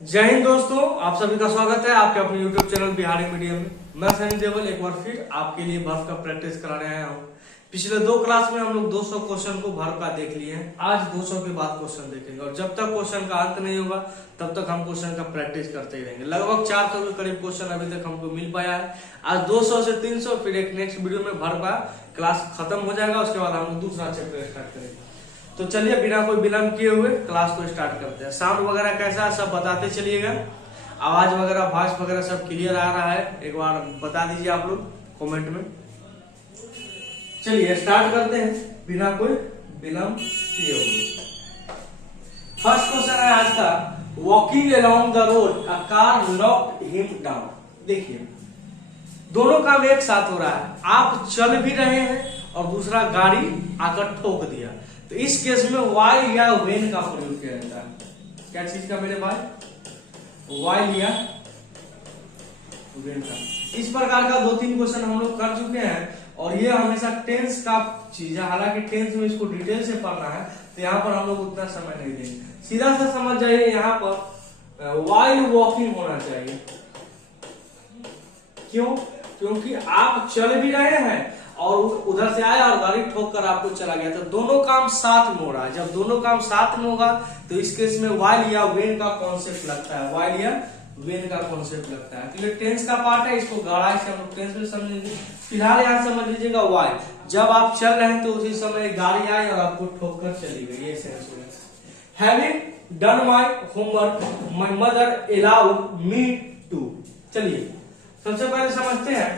जय हिंद दोस्तों, आप सभी का स्वागत है आपके अपने YouTube चैनल बिहारी मीडियम में। मैं सनी देवल एक बार फिर आपके लिए भर का प्रैक्टिस कराने आया हूँ। पिछले दो क्लास में हम लोग 200 क्वेश्चन को भर का देख लिए हैं। आज 200 के बाद क्वेश्चन देखेंगे और जब तक क्वेश्चन का अंत नहीं होगा तब तक हम क्वेश्चन का प्रैक्टिस करते ही रहेंगे। लगभग 400 के करीब क्वेश्चन अभी तक हमको मिल पाया है। आज 200 से 300, फिर एक नेक्स्ट वीडियो में भर का क्लास खत्म हो जाएगा। उसके बाद हम लोग दूसरा चैप्टर स्टार्ट करेंगे। तो चलिए बिना कोई विलंब किए हुए क्लास को स्टार्ट करते हैं। साउंड वगैरह कैसा है सब बताते चलिएगा। आवाज वगैरह वॉइस वगैरह सब क्लियर आ रहा है, एक बार बता दीजिए आप लोग कमेंट में। चलिए स्टार्ट करते हैं बिना कोई विलंब किए हुए। फर्स्ट क्वेश्चन है आज का, walking along the road a car knocked him down. देखिए दोनों काम एक साथ हो रहा है, आप चल भी रहे हैं और दूसरा गाड़ी आकर ठोक दिया। तो इस केस में वाई या वेन का प्रयोग किया जाता है। क्या चीज का मेरे भाई? वाई या वेन का। इस प्रकार का 2-3 क्वेश्चन हम लोग कर चुके हैं और ये हमेशा टेंस का चीज है। हालांकि टेंस में इसको डिटेल से पढ़ना है तो यहाँ पर हम लोग उतना समय नहीं देंगे। सीधा सा समझ जाइए, यहाँ पर वाइल वॉकिंग होना चाहिए। क्यों? क्योंकि आप चल भी रहे हैं और उधर से आया और गाड़ी ठोक कर आपको चला गया। तो दोनों काम साथ में हो रहा है। जब दोनों काम साथ में होगा तो इस केस में वाइल या वेन का कॉन्सेप्ट लगता है। वाइल या वेन का कॉन्सेप्ट लगता है। तो ये टेंस का पार्ट है, इसको गहराई से हम लोग टेंस में समझेंगे। फिलहाल यहाँ समझ लीजिएगा वाइल, जब आप चल रहे हैं तो उसी समय गाड़ी आई और आपको ठोक कर चली गई। ये सेंस हुआ। Having done my homework my mother allowed me to. चलिए सबसे पहले समझते हैं,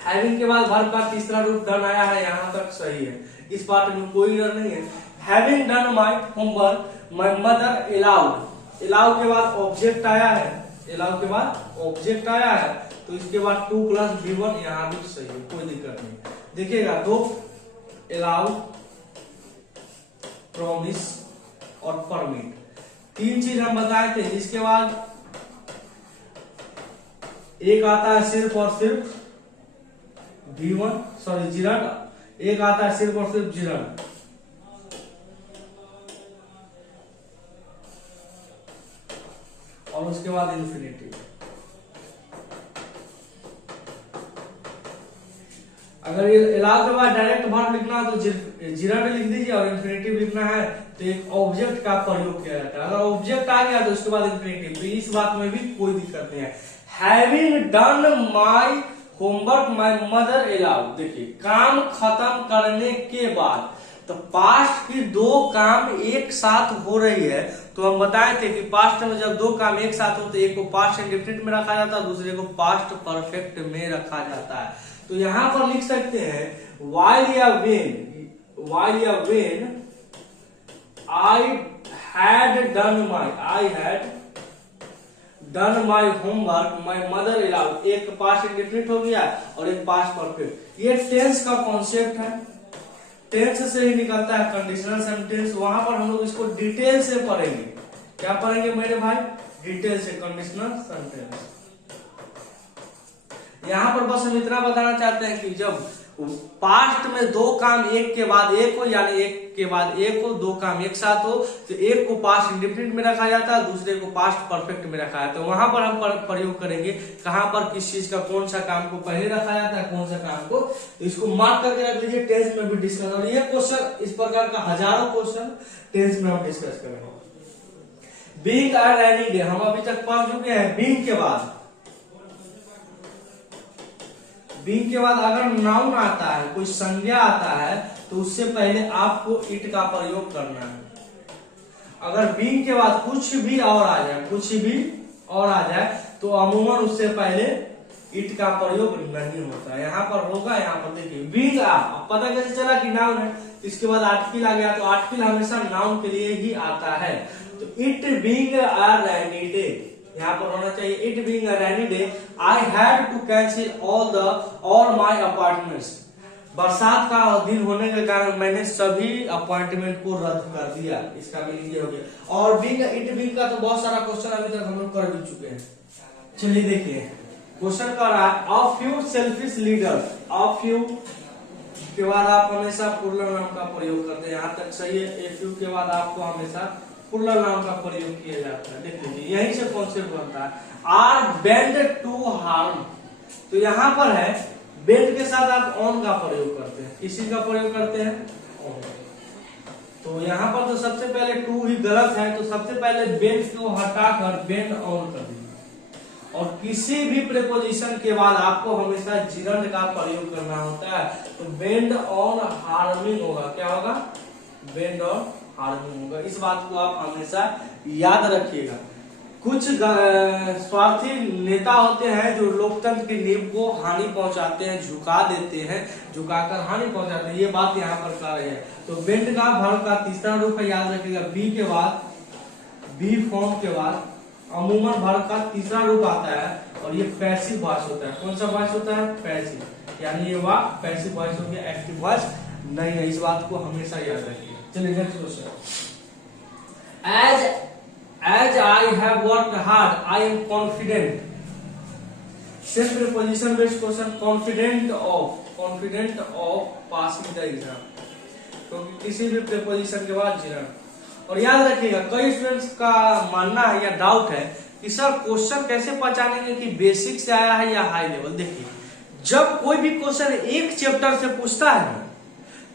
हैविंग के बाद वर्ब का तीसरा रूप डन आया है, यहाँ तक सही है। इस पार्ट में कोई एरर नहीं है। Having done my homework my mother allowed. Allow के बाद ऑब्जेक्ट आया है, अलाउ के बाद ऑब्जेक्ट आया है तो इसके बाद 2 + V1 यहाँ भी सही है, कोई दिक्कत नहीं। देखिएगा तो अलाउ, प्रॉमिस और परमिट 3 चीज हम बताए थे। इसके बाद एक आता है सिर्फ और सिर्फ जिरंड, एक आता है सिर्फ और सिर्फ जिरंड। और उसके बाद इन्फिनिटिव। अगर अलाउ के बाद डायरेक्ट वर्ब लिखना है तो जिरंड लिख दीजिए और इन्फिनिटिव लिखना है तो एक ऑब्जेक्ट का प्रयोग किया जाता है। अगर ऑब्जेक्ट आ गया तो उसके बाद इन्फिनिटिव। तो इस बात में भी कोई दिक्कत नहीं है। Having done my homework my mother allowed. देखिए काम खत्म करने के बाद, तो पास्ट की 2 काम एक साथ हो रही है। तो हम बताए थे कि पास्ट में जब 2 काम एक साथ होते, एक को पास्ट इंडेफिनिट में रखा जाता है, दूसरे को पास्ट परफेक्ट में रखा जाता है। तो यहां पर लिख सकते हैं वाइल या when I had done my homework my mother allowed. एक पास्ट इंडेफिनिट हो गया और एक पास्ट परफेक्ट। ये टेंस का कॉन्सेप्ट है, टेंस से ही निकलता है कंडीशनल सेंटेंस। वहां पर हम लोग इसको डिटेल से पढ़ेंगे। क्या पढ़ेंगे मेरे भाई? डिटेल से कंडीशनल सेंटेंस। यहां पर बस हम इतना बताना चाहते हैं कि जब पास्ट में 2 काम एक के बाद एक हो, यानी एक के बाद एक हो, 2 काम एक साथ हो, तो एक को पास्ट इंडेफिनिट में रखा जाता है, दूसरे को पास्ट परफेक्ट में रखा जाता है। तो वहां पर हम प्रयोग करेंगे कहां पर किस चीज का कौन सा काम को पहले रखा जाता है, कौन सा काम को। तो इसको मार्क करके रख लीजिए। टेंस में भी डिस्कस, और ये क्वेश्चन इस प्रकार का हजारों क्वेश्चन टेंस में हम डिस्कस करेंगे। बीइंग अ रेनी डे हम अभी तक पढ़ चुके हैं। बीइंग के बाद अगर नाउन आता है, कोई संज्ञा आता है, तो उससे पहले आपको इट का प्रयोग करना है। अगर बीइंग के बाद कुछ भी और आ जाए तो अमूमन उससे पहले इट का प्रयोग नहीं होता है। यहाँ पर होगा, यहाँ पर देखिए बीइंग अब पता कैसे चला कि नाउन है। इसके बाद आर्टिकल आ गया, तो आर्टिकल हमेशा नाउन के लिए ही आता है। तो it being a rainy day यहाँ पर होना चाहिए। It being a rainy day I had to cancel all my appointments. बरसात का दिन होने के कारण मैंने सभी अपॉइंटमेंट को रद्द कर दिया। इसका मीनिंग ये हो गया। और इट बीइंग का तो बहुत सारा क्वेश्चन अभी तक हम लोग कर भी चुके हैं। चलिए देखिए क्वेश्चन कर रहा है, a few selfish leaders. A few के बाद आप हमेशा पूर्ण नाम का प्रयोग करते हैं, यहाँ तक सही है। ए फ्यू के बाद आपको हमेशा प्लूरल नाउन का प्रयोग किया जाता है। देख लीजिए यहीं से कॉन्सेप्ट बनता है, आर बेंड टू हार्म। तो यहाँ पर है बेंड के साथ आप ऑन का प्रयोग करते हैं, किसी का प्रयोग करते हैं ऑन। तो यहाँ पर तो सबसे पहले टू ही गलत है, तो सबसे पहले बेंड को हटाकर बेंड ऑन कर दीजिए। और किसी भी प्रीपोजिशन के बाद आपको हमेशा जिरंड का प्रयोग करना होता है। तो बेंड ऑन हार्मिंग होगा, क्या होगा, बेंड ऑन हार्मिंग होगा। इस बात को आप हमेशा याद रखिएगा। कुछ स्वार्थी नेता होते हैं जो लोकतंत्र की नींव को हानि पहुंचाते हैं, झुका देते हैं, झुकाकर हानि पहुंचाते हैं, ये बात यहाँ पर कह रहे हैं। तो बेंड का वर्ब का तीसरा रूप है, याद रखिएगा, बी के बाद, बी फॉर्म के बाद अमूमन वर्ब का तीसरा रूप आता है और ये पैसिव वॉइस होता है। कौन सा वॉइस होता है, पैसिव, यानी ये वाक्य पैसिव वॉइस हो गया, एक्टिव वॉइस नहीं है। इस बात को हमेशा याद रखिएगा। चलिए next question, As I have worked hard, I am confident. Same preposition based question, confident of passing the exam. क्योंकि किसी भी preposition के बाद जिरन। और याद रखिएगा कई स्टूडेंट्स का मानना है या डाउट है कि सर क्वेश्चन कैसे पहचानेंगे कि बेसिक से आया है या हाई लेवल। देखिए जब कोई भी क्वेश्चन एक चैप्टर से पूछता है ना,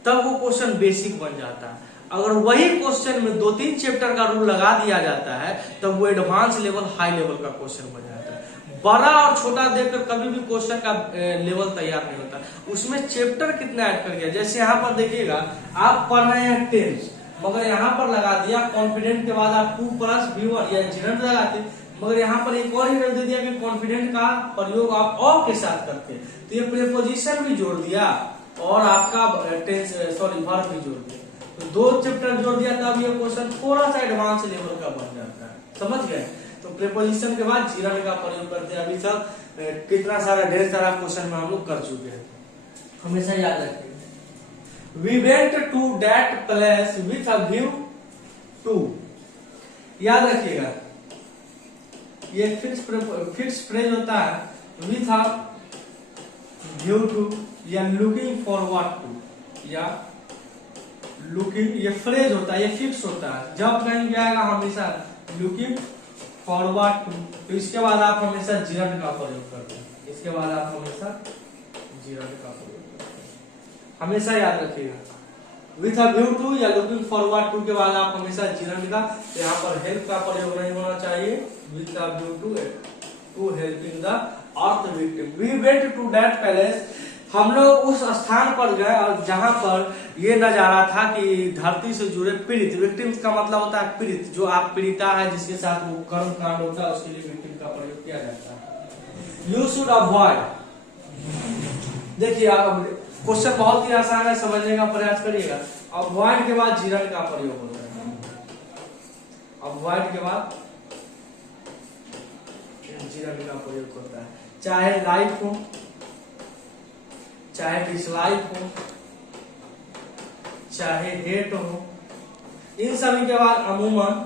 तब वो क्वेश्चन बेसिक बन जाता है। अगर वही क्वेश्चन में 2-3 चैप्टर का रूल लगा दिया जाता है तब वो एडवांस लेवल हाई लेवल का क्वेश्चन बन जाता है। बड़ा और छोटा देखकर कभी भी क्वेश्चन का लेवल तैयार नहीं होता, उसमें चैप्टर कितना ऐड कर गया। जैसे यहाँ पर देखिएगा आप पढ़ रहे हैं टेंस, मगर यहाँ पर लगा दिया कॉन्फिडेंट के बाद आप 2+V1 या जिरंड लगाते, मगर यहाँ पर एक और ही दे दिया कि कॉन्फिडेंट का प्रयोग आप और के साथ करते, तो ये प्रीपोजिशन भी जोड़ दिया और आपका वर्ब भी जोड़ दिया। तो 2 चैप्टर जोड़ दिया तब ये क्वेश्चन थोड़ा सा एडवांस लेवल का बन जाता है, समझ गए। तो प्रीपोजिशन के बाद जिरंड का प्रयोग करते हैं। अभी तक कितना सारा ढेर सारा क्वेश्चन में हम लोग कर चुके हैं, हमेशा याद रखिए। We went to that place with a view to, याद रखिएगा ये फिक्स फ्रेज होता है, with a view to या looking forward to, या लुकिंग, ये फ्रेज होता है, ये फिक्स होता है। जब कहीं भी आएगा हमेशा लुकिंग फॉरवर्ड टू, तो इसके बाद आप हमेशा जिरंड का प्रयोग करते हैं, इसके बाद आप हमेशा जिरंड का प्रयोग करते हैं, हमेशा याद रखिएगा। विथ अ व्यू टू या लुकिंग फॉरवर्ड टू के बाद आप हमेशा जिरंड का, तो यहाँ पर हेल्प का प्रयोग नहीं होना चाहिए। With a view to helping the earth victim. We went to that palace, हम लोग उस स्थान पर गए और जहां पर ये नजारा था कि धरती से जुड़े पीड़ित, विक्टिम का मतलब होता है पीड़ित, जो आप पीड़िता है जिसके साथ वो कर्म कांड होता है उसके लिए विक्टिम का प्रयोग किया जाता है। यू शुड अवॉइड, देखिए क्वेश्चन बहुत ही आसान है, समझने का प्रयास करिएगा। अवॉइड के बाद जिरंड का प्रयोग होता है, अवॉइड के बाद जिरंड का प्रयोग होता है। चाहे लाइक हो, चाहे डिसलाइक हो, चाहे हेट हो, इन सभी के बाद अमूमन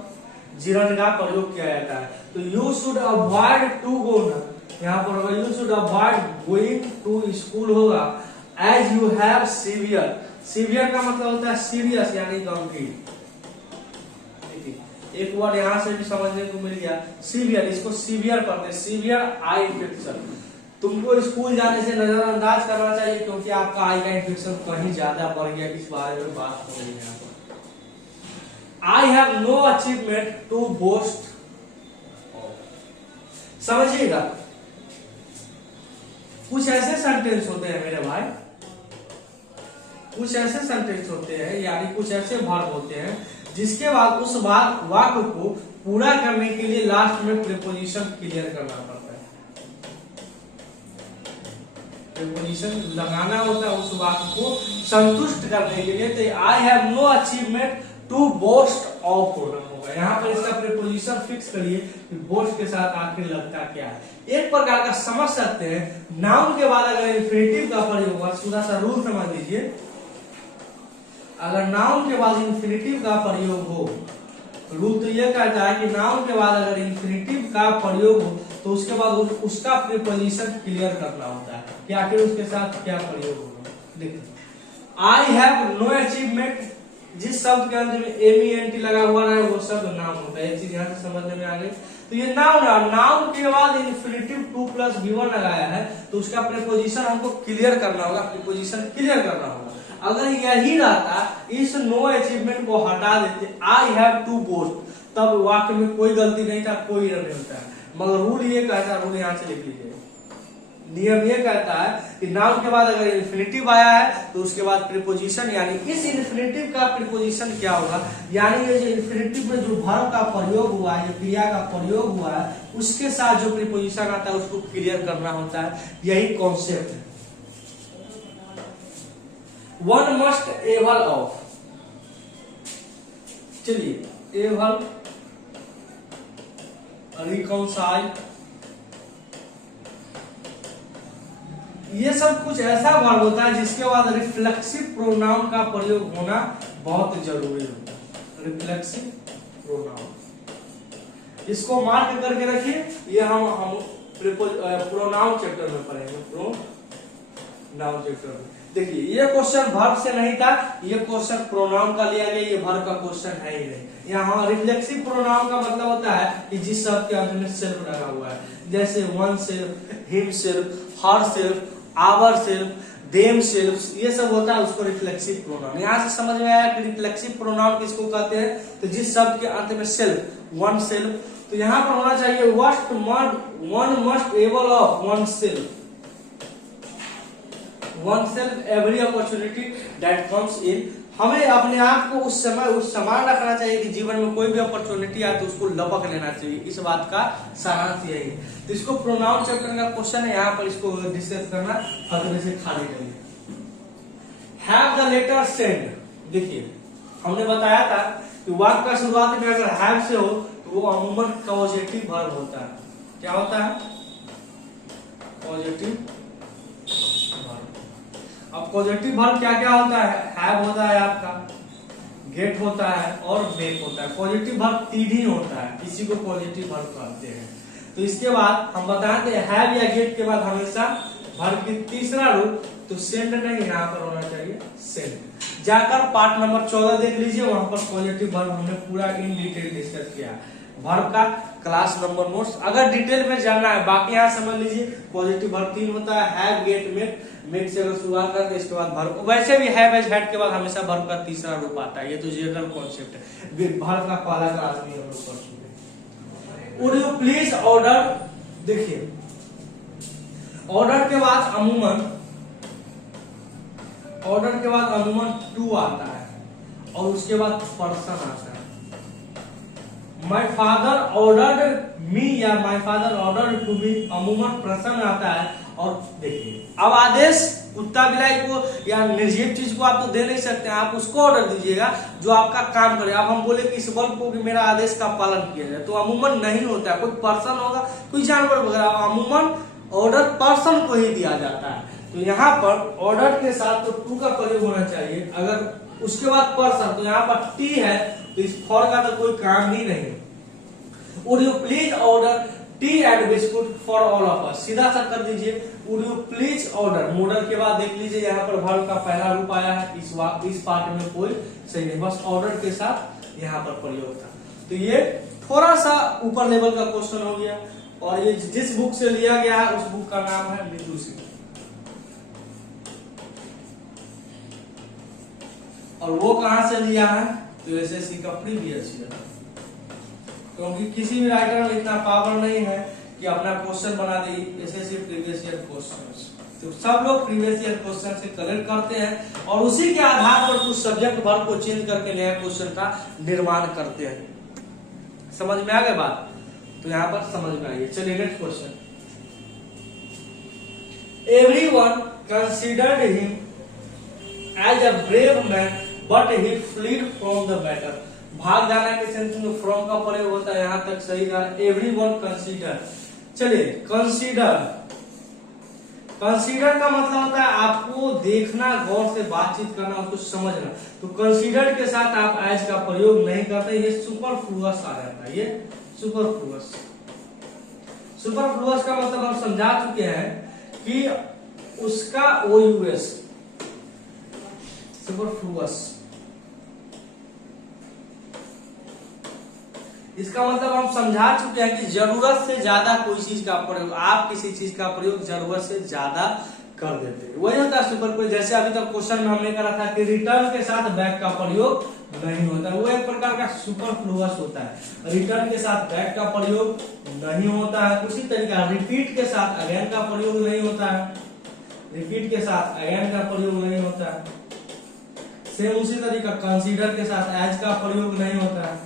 जिरंड का प्रयोग किया जाता है। तो you should avoid to go ना, यहाँ पर होगा you should avoid going to school होगा। As you have severe, severe का मतलब होता है सीरियस यानी गंभीर। एक वर्ड यहाँ से भी समझने को मिल गया, सीवियर, इसको सीवियर पढ़ते हैं, सीवियर आई इन्फेक्शन। तुमको स्कूल जाने से नजरअंदाज करना चाहिए क्योंकि आपका आई का इन्फेक्शन कहीं ज्यादा बढ़ गया, इस बारे में बात हो रही है। I have no achievement to boast, समझिएगा कुछ ऐसे सेंटेंस होते हैं मेरे भाई, कुछ ऐसे सेंटेंस होते हैं यानी कुछ ऐसे वर्ब होते हैं जिसके बाद उस वाक्य को पूरा करने के लिए लास्ट में प्रीपोजिशन क्लियर करना पड़ता है, प्रीपोजिशन लगाना होता है उस वाक्य को संतुष्ट करने के लिए। तो I have no achievement to boast of होगा, यहाँ पर इसका प्रीपोजिशन फिक्स करिए कि बोस्ट के साथ आखिर लगता क्या है। एक प्रकार का समझ सकते हैं, नाउन के बाद अगर इंफिनिटिव का प्रयोग होगा, थोड़ा सा रूल समझ लीजिए, अगर नाउन के बाद इंफिनिटिव का प्रयोग हो, रूल तो यह कहता है कि नाउन के बाद अगर इंफिनिटिव का प्रयोग हो तो उसके बाद उसका प्रीपोजिशन क्लियर करना होता है कि आखिर उसके साथ क्या प्रयोग होगा। देखिए आई हैव नो अचीवमेंट जिस शब्द के अंत में MENT लगा हुआ है वो शब्द नाउन होता है। एक चीज यहाँ से समझने में आ गई। तो ये नाउन है, नाउन के बाद इन्फिनिटिव 2+V1 लगाया है तो उसका प्रीपोजिशन हमको क्लियर करना होगा, प्रीपोजिशन क्लियर करना होगा। अगर यही रहता, इस नो अचीवमेंट को हटा देते, आई हैव टू बोस्ट, तब वाक्य में कोई गलती नहीं था, कोई एरर नहीं होता। मगर रूल ये कहता है, रूल यहाँ से लिख लीजिए, नियम ये कहता है कि नाउन के बाद अगर इन्फिनिटिव आया है तो उसके बाद प्रीपोजिशन, यानी इस इन्फिनिटिव का प्रीपोजिशन क्या होगा, यानी ये जो इन्फिनिटिव में जो वर्ब का प्रयोग हुआ है, जो क्रिया का प्रयोग हुआ है, उसके साथ जो प्रीपोजिशन आता है उसको क्लियर करना होता है। यही कॉन्सेप्ट है। वन मस्ट एबल ऑफ, चलिए एबल, रिकॉन्साइल, ये सब कुछ ऐसा वर्ब होता है जिसके बाद रिफ्लेक्सिव प्रोनाउन का प्रयोग होना बहुत जरूरी होता है। रिफ्लेक्सिव प्रोनाउन, इसको मार्क करके रखिए, ये हम प्रोनाउन चैप्टर में पढ़ेंगे। प्रोनाउन चैप्टर में देखिए, ये क्वेश्चन वर्ब से नहीं था, ये क्वेश्चन प्रोनाउन का लिया गया, ये वर्ब का क्वेश्चन है ही नहीं। यहाँ रिफ्लेक्सिव प्रोनाउन का मतलब होता है कि जिस शब्द के अंत में सेल्फ लगा हुआ है, जैसे oneself, himself, herself, ourself, themself, ये सब होता है उसको रिफ्लेक्सिव प्रोनाउन। यहाँ से समझ में आया कि रिफ्लेक्सिव प्रोनाउन किसको कहते हैं, तो जिस शब्द के अंत में सेल्फ, वन सेल्फ, तो यहाँ पर होना चाहिए one must able of one self, one self every opportunity that comes in. हमें अपने आप को उस समान रखना चाहिए कि जीवन में कोई भी अपॉर्चुनिटी आए तो उसको लपक लेना चाहिए। इस बात का सारांश यही है। तो इसको प्रोनाउन चैप्टर का क्वेश्चन है, यहाँ पर इसको डिस्कस करना, खतरे से खाली करिए। हैव द लेटर सेंड, देखिए हमने बताया था कि वाक्य का शुरुआत में अगर हैव से हो तो वो अमूमन पॉजिटिव वर्ब होता है। क्या होता है? पॉजिटिव। अब पॉजिटिव वर्ब क्या क्या होता है? हैव होता है आपका, गेट होता है और मेक होता है। पॉजिटिव वर्ब 3 ही होता है, इसी को पॉजिटिव वर्ब कहते हैं। तो इसके बाद हम बताते हैं हैव या गेट के बाद हमेशा वर्ब की तीसरा रूप, तो सेंड नहीं, यहाँ पर होना चाहिए सेंड। जाकर पार्ट नंबर 14 देख लीजिए, वहां पर पॉजिटिव वर्ब हमने पूरा इन डिटेल डिस्कस किया। वर्ब का क्लास नंबर नोट्स अगर डिटेल में जानना है, बाकी यहाँ समझ लीजिए। पॉजिटिव वर्ब 3 होता है, हैव, गेट, मेक। मेक से अगर शुरुआत करते इसके बाद वर्ब, वैसे भी हैव एज हैड के बाद हमेशा वर्ब का तीसरा रूप आता है। ये तो जनरल कॉन्सेप्ट है, वर्ब का पहला क्लास में हम लोग पढ़ चुके। वुड यू प्लीज ऑर्डर, देखिए ऑर्डर के बाद अमूमन, ऑर्डर के बाद अमूमन टू आता है और उसके बाद पर्सन आता है। माय फादर ऑर्डर्ड मी या my father ordered to be, अमूमन प्रश्न आता है। और देखिए अब आदेश कुत्ता बिलाई को या निर्जीव चीज को आप तो दे नहीं सकते, आप उसको ऑर्डर दीजिएगा जो आपका काम करे। अब हम बोले कि इस बल्ब को कि मेरा आदेश का पालन किया जाए, तो अमूमन नहीं होता है, कोई पर्सन होगा, कोई जानवर वगैरह, अमूमन ऑर्डर पर्सन को ही दिया जाता है। तो यहाँ पर ऑर्डर के साथ तो टू का प्रयोग होना चाहिए, अगर उसके बाद पर्सन, तो यहाँ पर टी है, तो इस फॉर का तो कोई काम ही नहीं। Would you please order T and biscuit for all of us, सीधा सा कर दीजिए। Would you please order, model के बाद देख लीजिए यहाँ पर वर्ब का पहला रूप आया है। इस पार्ट में कोई सही नहीं, बस ऑर्डर के साथ यहाँ पर प्रयोग था। तो ये थोड़ा सा ऊपर लेवल का क्वेश्चन हो गया। और ये जिस बुक से लिया गया है उस बुक का नाम है लिथुसी, और वो कहां से लिया है, तो एसएससी का प्रीवियस ईयर, क्योंकि किसी भी राइटर में इतना पावर नहीं है कि अपना क्वेश्चन बना दे एसएससी प्रीवियस ईयर क्वेश्चंस। तो सब लोग प्रीवियस ईयर क्वेश्चन से कलेक्ट करते हैं और उसी के आधार पर कुछ सब्जेक्ट वर्ब को चेंज करके नया क्वेश्चन का निर्माण करते हैं। समझ में आ गई बात? तो यहाँ पर समझ में आई। चलिए next question. Everyone considered him as a brave man but he fled from the battle. भाग जाना के सेंस में फ्रॉम का प्रयोग होता है, यहां तक सही है। एवरीवन कंसीडर, चलिए कंसीडर, कंसीडर का मतलब होता है आपको देखना, गौर से बातचीत करना, उसको समझना। तो कंसीडर के साथ आप एज का प्रयोग नहीं करते, ये सुपरफ्लुअस आ जाता है। ये सुपरफ्लुअस, सुपरफ्लुअस का मतलब हम समझा चुके हैं कि उसका ओयूएस, सुपरफ्लुअस इसका मतलब हम समझा चुके हैं कि जरूरत से ज्यादा कोई चीज का प्रयोग, आप किसी चीज का प्रयोग जरूरत से ज्यादा कर देते हैं, वही होता है सुपर फ्लुअस। जैसे अभी तक क्वेश्चन में हमने करा था कि रिटर्न के साथ बैक का प्रयोग नहीं होता, वो एक प्रकार का सुपर फ्लुअस होता है। रिटर्न के साथ बैक का प्रयोग नहीं होता है। उसी तरीका रिपीट के साथ अगेन का प्रयोग नहीं होता है, रिपीट के साथ अगेन का प्रयोग नहीं होता है। सेम उसी तरीका कंसीडर के साथ एज का प्रयोग नहीं होता है।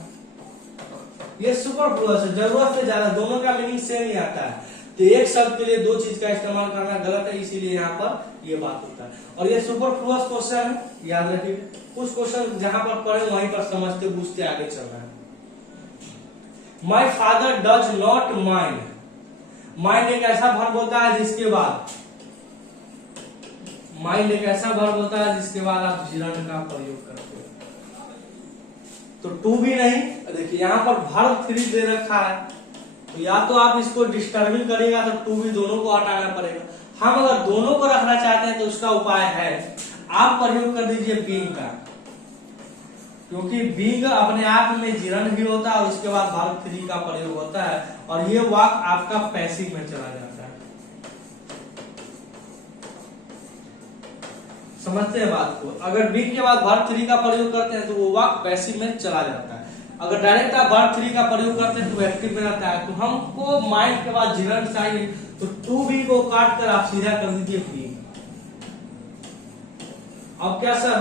ये सुपर फ्लुअस है, जरूरत से ज्यादा, दोनों का मीनिंग सेम ही आता है। तो एक शब्द के लिए दो चीज का इस्तेमाल करना गलत है, इसीलिए यहाँ पर ये बात होता है। और ये सुपर फ्लुअस क्वेश्चन है, याद रखिए। कुछ क्वेश्चन जहां पर पढ़े वहीं पर समझते बूझते आगे चल रहा है। My father does not mind, mind एक ऐसा वर्ब होता है जिसके बाद, माइंड एक ऐसा वर्ब होता है जिसके बाद आप जिरंड का प्रयोग करते हो। तो टू भी नहीं, देखिए यहाँ पर वर्ब 3 दे रखा है, तो या तो आप इसको डिस्टर्बिंग करेगा तो टू भी दोनों को हटाना पड़ेगा। हम अगर दोनों को रखना चाहते हैं तो उसका उपाय है, आप प्रयोग कर दीजिए बीइंग का, क्योंकि बीइंग अपने आप में जिरंड भी होता है और उसके बाद वर्ब 3 का प्रयोग होता है, और ये वाक्य आपका पैसिव में चला जाता है। समझते हैं बात को? अगर बीइंग के बाद वर्ब 3 का प्रयोग करते हैं तो वो वाक्य पैसिव में चला जाता है। अगर डायरेक्ट आप वर्ब 3 का प्रयोग करते हैं तो एक्टिव में रहता है। तो हमको माइंड के बाद जिरंड चाहिए, तो टू बी को काट कर आप सीधा कर दीजिए बी। अब क्या सर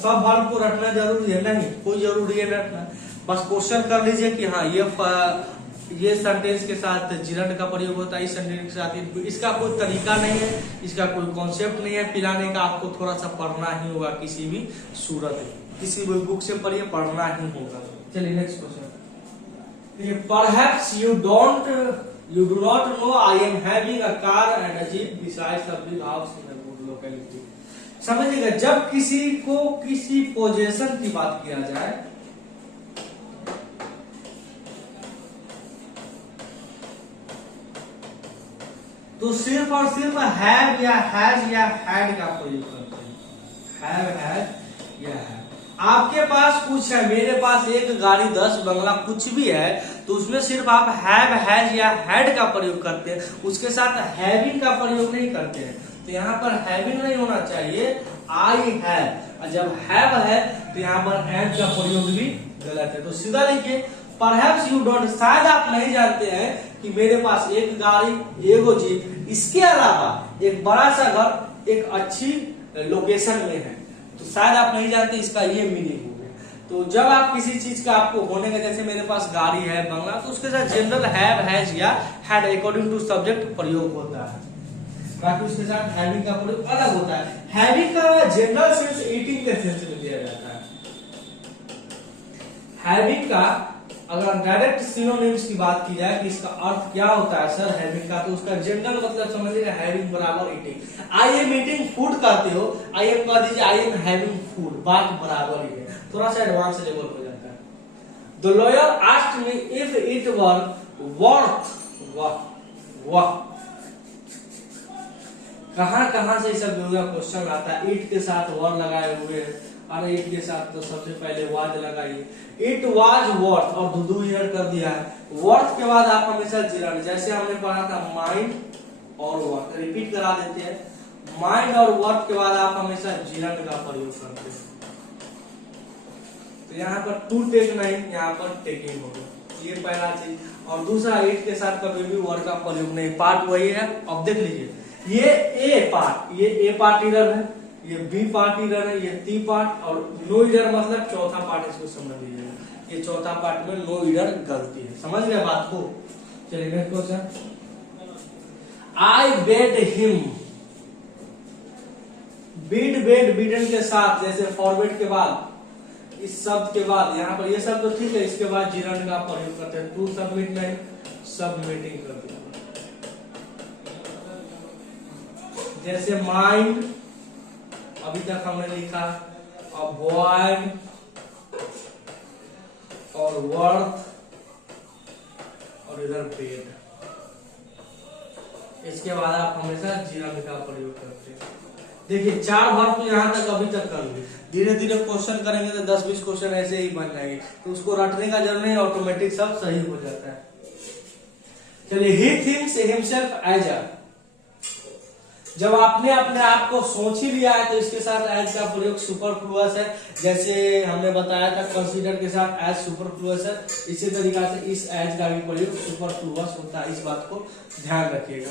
सब वर्ब को रखना जरूरी है? नहीं, कोई जरूरी है रखना, बस क्वेश्चन कर लीजिए कि हाँ ये सेंटेंस के साथ जिरंड का प्रयोग होता है, इस सेंटेंस के साथ। इसका कोई तरीका नहीं है, इसका कोई कॉन्सेप्ट नहीं है पिलाने का, आपको थोड़ा सा पढ़ना ही होगा। किसी भी सूरत में, किसी भी बुक से पढ़िए, पढ़ना ही होगा। चलिए next question. Perhaps you do not know I am having a car and a jeep besides a big house in a good locality। समझिएगा, जब किसी को किसी पोजेशन की बात किया जाए तो सिर्फ और सिर्फ हैव या हैज या हैड का प्रयोग करते हैं। हैव, हैज या हैड। आपके पास कुछ है, मेरे पास एक गाड़ी 10 बंगला कुछ भी है, तो उसमें सिर्फ आप हैव, हैज या हैड का प्रयोग करते हैं, उसके साथ हैविंग का प्रयोग नहीं करते हैं। तो यहाँ पर हैविंग नहीं होना चाहिए, आई हैव। और जब हैव है तो यहाँ पर एंड का प्रयोग भी गलत है। तो सीधा लिखिए परहैप्स यू डोंट, शायद आप नहीं जानते हैं कि मेरे पास एक गाड़ी, एगो जीप, इसके अलावा एक बड़ा सा घर एक अच्छी लोकेशन में है। तो शायद आप नहीं जानते, इसका ये मीनिंग हो गया। तो जब आप किसी चीज का आपको होने का, जैसे मेरे पास गाड़ी है, बंगला, तो उसके साथ जनरल हैव, हैज या हैड अकॉर्डिंग टू सब्जेक्ट प्रयोग होता है, बाकी उसके साथ हैविंग का प्रयोग अलग होता है। हैविंग का जनरल सेंस ईटिंग के सेंस में लिया जाता है। हैविंग का अगर डायरेक्ट सिनोनिम्स की बात की जाए कि इसका अर्थ क्या होता है सर हैविंग का, तो उसका जनरल मतलब समझिएगा हैविंग बराबर eating. I am eating food कहते हो, आई एम कह दीजिए आई एम हैविंग फूड, बात बराबर ही है, थोड़ा सा एडवांस लेवल हो जाता है। The lawyer asked me if it were worth, वाह कहां से सब क्वेश्चन आता है। इट के साथ वर लगाए हुए, अरे इट के साथ तो सबसे पहले वाज लगाइए। इट वाज वर्थ और दुदू इधर कर दिया है। वर्थ के बाद आप हमेशा जिरंड, जैसे हमने पढ़ा था माइंड और वर्थ, रिपीट करा देते हैं। माइंड और वर्थ के बाद आप हमेशा जिरंड का प्रयोग करते हैं। तो यहाँ पर टू टेक नहीं, यहाँ पर टेकिंग होगा, ये पहला चीज। और दूसरा इट के साथ कभी भी वर्ड का प्रयोग नहीं, पार्ट वही है। अब देख लीजिए, ये ए पार्ट इधर है, ये बी पार्ट इधर है, ये टी पार्ट, और नो इधर मतलब चौथा पार्ट, इसको समझ लीजिएगा। ये चौथा पार्ट में नो इधर गलती है, समझ गए बात को? चलिए नेक्स्ट क्वेश्चन। आई बेड हिम, बेड बीडन के साथ, जैसे फॉरवर्ड के बाद, इस शब्द के बाद, यहाँ पर ये सब तो ठीक है, इसके बाद जिरंड का प्रयोग करते हैं। टू सबमिट नहीं, सबमिटिंग कर दिया। जैसे माइंड अभी तक हमने लिखा, अवॉइड और वर्थ और इधर बेड, इसके बाद आप हमेशा जिरंड का प्रयोग करते हैं। देखिए 4 वर्ब तो यहाँ तक अभी तक कर लिए, धीरे धीरे क्वेश्चन करेंगे तो 10-20 क्वेश्चन ऐसे ही बन जाएंगे, तो उसको रटने का जरूरत नहीं, ऑटोमेटिक सब सही हो जाता है। चलिए, he thinks himself as a, जब आपने अपने आप को सोच ही लिया है तो इसके साथ एज का प्रयोग सुपरफ्लुअस है, जैसे हमने बताया था कंसीडर के साथ एज सुपरफ्लुअस है, इसी तरीका से इस एज का भी प्रयोग सुपरफ्लुअस होता है, इस बात को ध्यान रखिएगा।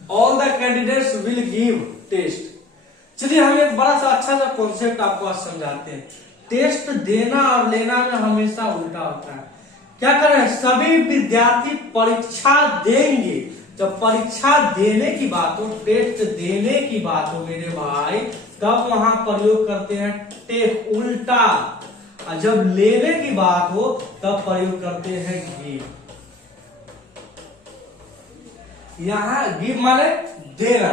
All the candidates will give test. चलिए हम एक बड़ा सा अच्छा सा कॉन्सेप्ट आपको आज समझाते हैं। टेस्ट देना और लेना में हमेशा उल्टा होता है। क्या करें, सभी विद्यार्थी परीक्षा देंगे, जब परीक्षा देने की बात हो, टेस्ट देने की बात हो मेरे भाई, तब वहां प्रयोग करते हैं टेक, उल्टा। और जब लेने की बात हो तब प्रयोग करते हैं गिव। यहाँ गिव माने देना,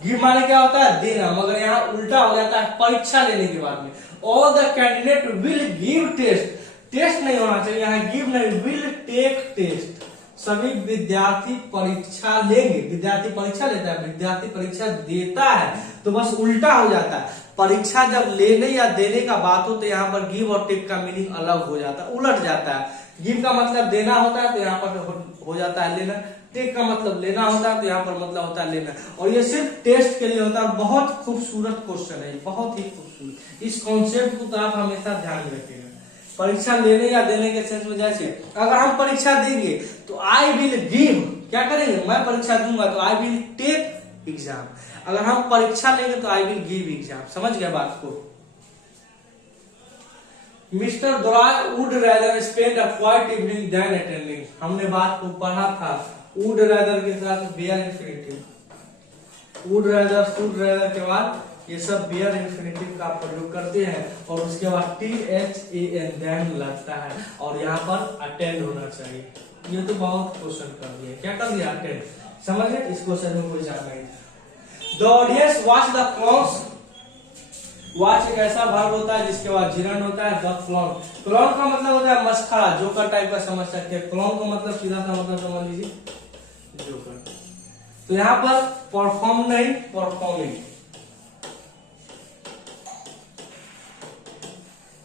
गिव माने क्या होता है, देना, मगर यहाँ उल्टा हो जाता है परीक्षा लेने के बाद में। All the candidate will give test, test नहीं होना चाहिए यहाँ, गिव नहीं, विल टेक टेस्ट। सभी विद्यार्थी परीक्षा लेंगे, विद्यार्थी परीक्षा लेता है, विद्यार्थी परीक्षा देता है, तो बस उल्टा हो जाता है। परीक्षा जब लेने या देने का बात हो तो यहाँ पर गिव और टेक का मीनिंग अलग हो जाता है, उलट जाता है। गिव का मतलब देना होता है तो यहाँ पर हो जाता है लेना, टेक का मतलब लेना होता है तो यहाँ पर मतलब होता है लेना, और ये सिर्फ टेस्ट के लिए होता है। बहुत खूबसूरत क्वेश्चन है, बहुत ही खूबसूरत, इस कॉन्सेप्ट को तो आप हमेशा ध्यान रखिएगा। परीक्षा लेने या देने के सेंस में, जैसे अगर हम परीक्षा देंगे तो आई विल गिव, क्या करेंगे, मैं परीक्षा दूंगा तो आई विल टेक एग्जाम। अगर हम परीक्षा लेंगे तो आई विल गिव एग्जाम। समझ गए बात को। Mister Dorai would rather spend a quiet evening than attending. हमने बात को पढ़ा था, वुड रैदर के साथ bare infinitive, would rather, should rather के बाद ये सब बेयर इंफिनिटिव का प्रयोग करते हैं, और उसके बाद THAN देन लगता है, और यहाँ पर अटेंड होना चाहिए। ये तो बहुत क्वेश्चन कर दिया, क्या कर दिया, अटेंड। समझ गए, इस क्वेश्चन में कोई जाना नहीं। The audience watch the clowns, watch एक ऐसा वर्ब होता है जिसके बाद जिरन होता है, द क्लाउन। क्लाउन का मतलब होता है मस्खरा, जोकर टाइप का समझ सकते हैं। क्लाउन का मतलब सीधा सा मतलब समझ लीजिए, जोकर। तो यहाँ पर परफॉर्म नहीं, परफॉर्मिंग।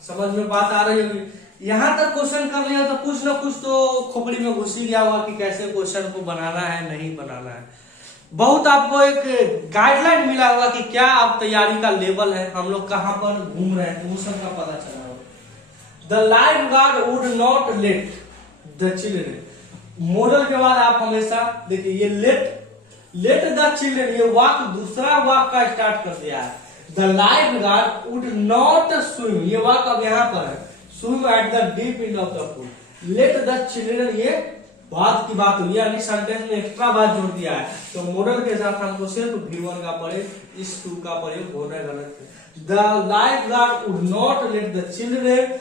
समझ में बात आ रही होगी। यहां तक क्वेश्चन कर लिया तो कुछ ना कुछ तो खोपड़ी में घुस ही गया होगा कि कैसे क्वेश्चन को बनाना है, नहीं बनाना है। बहुत आपको एक गाइडलाइन मिला होगा कि क्या आप तैयारी का लेवल है, हम लोग कहां पर घूम रहे हैं, वो सब का पता चला होगा। The life guard would not let the children, model के बाद आप हमेशा देखिए, ये लेट द चिल्ड्रेन, ये वाक दूसरा वाक का स्टार्ट कर दिया है। The life guard would not swim, ये वाक अब यहाँ पर है, swim at the deep end of the pool. Let the children, ये बात की बात हुई, यानी सेंटेंस में एक्स्ट्रा बात जोड़ दिया है, तो मॉडल के साथ हमको सिर्फ V1 का प्रयोग, इस 2 का प्रयोग होना गलत है। The life guard would not let the children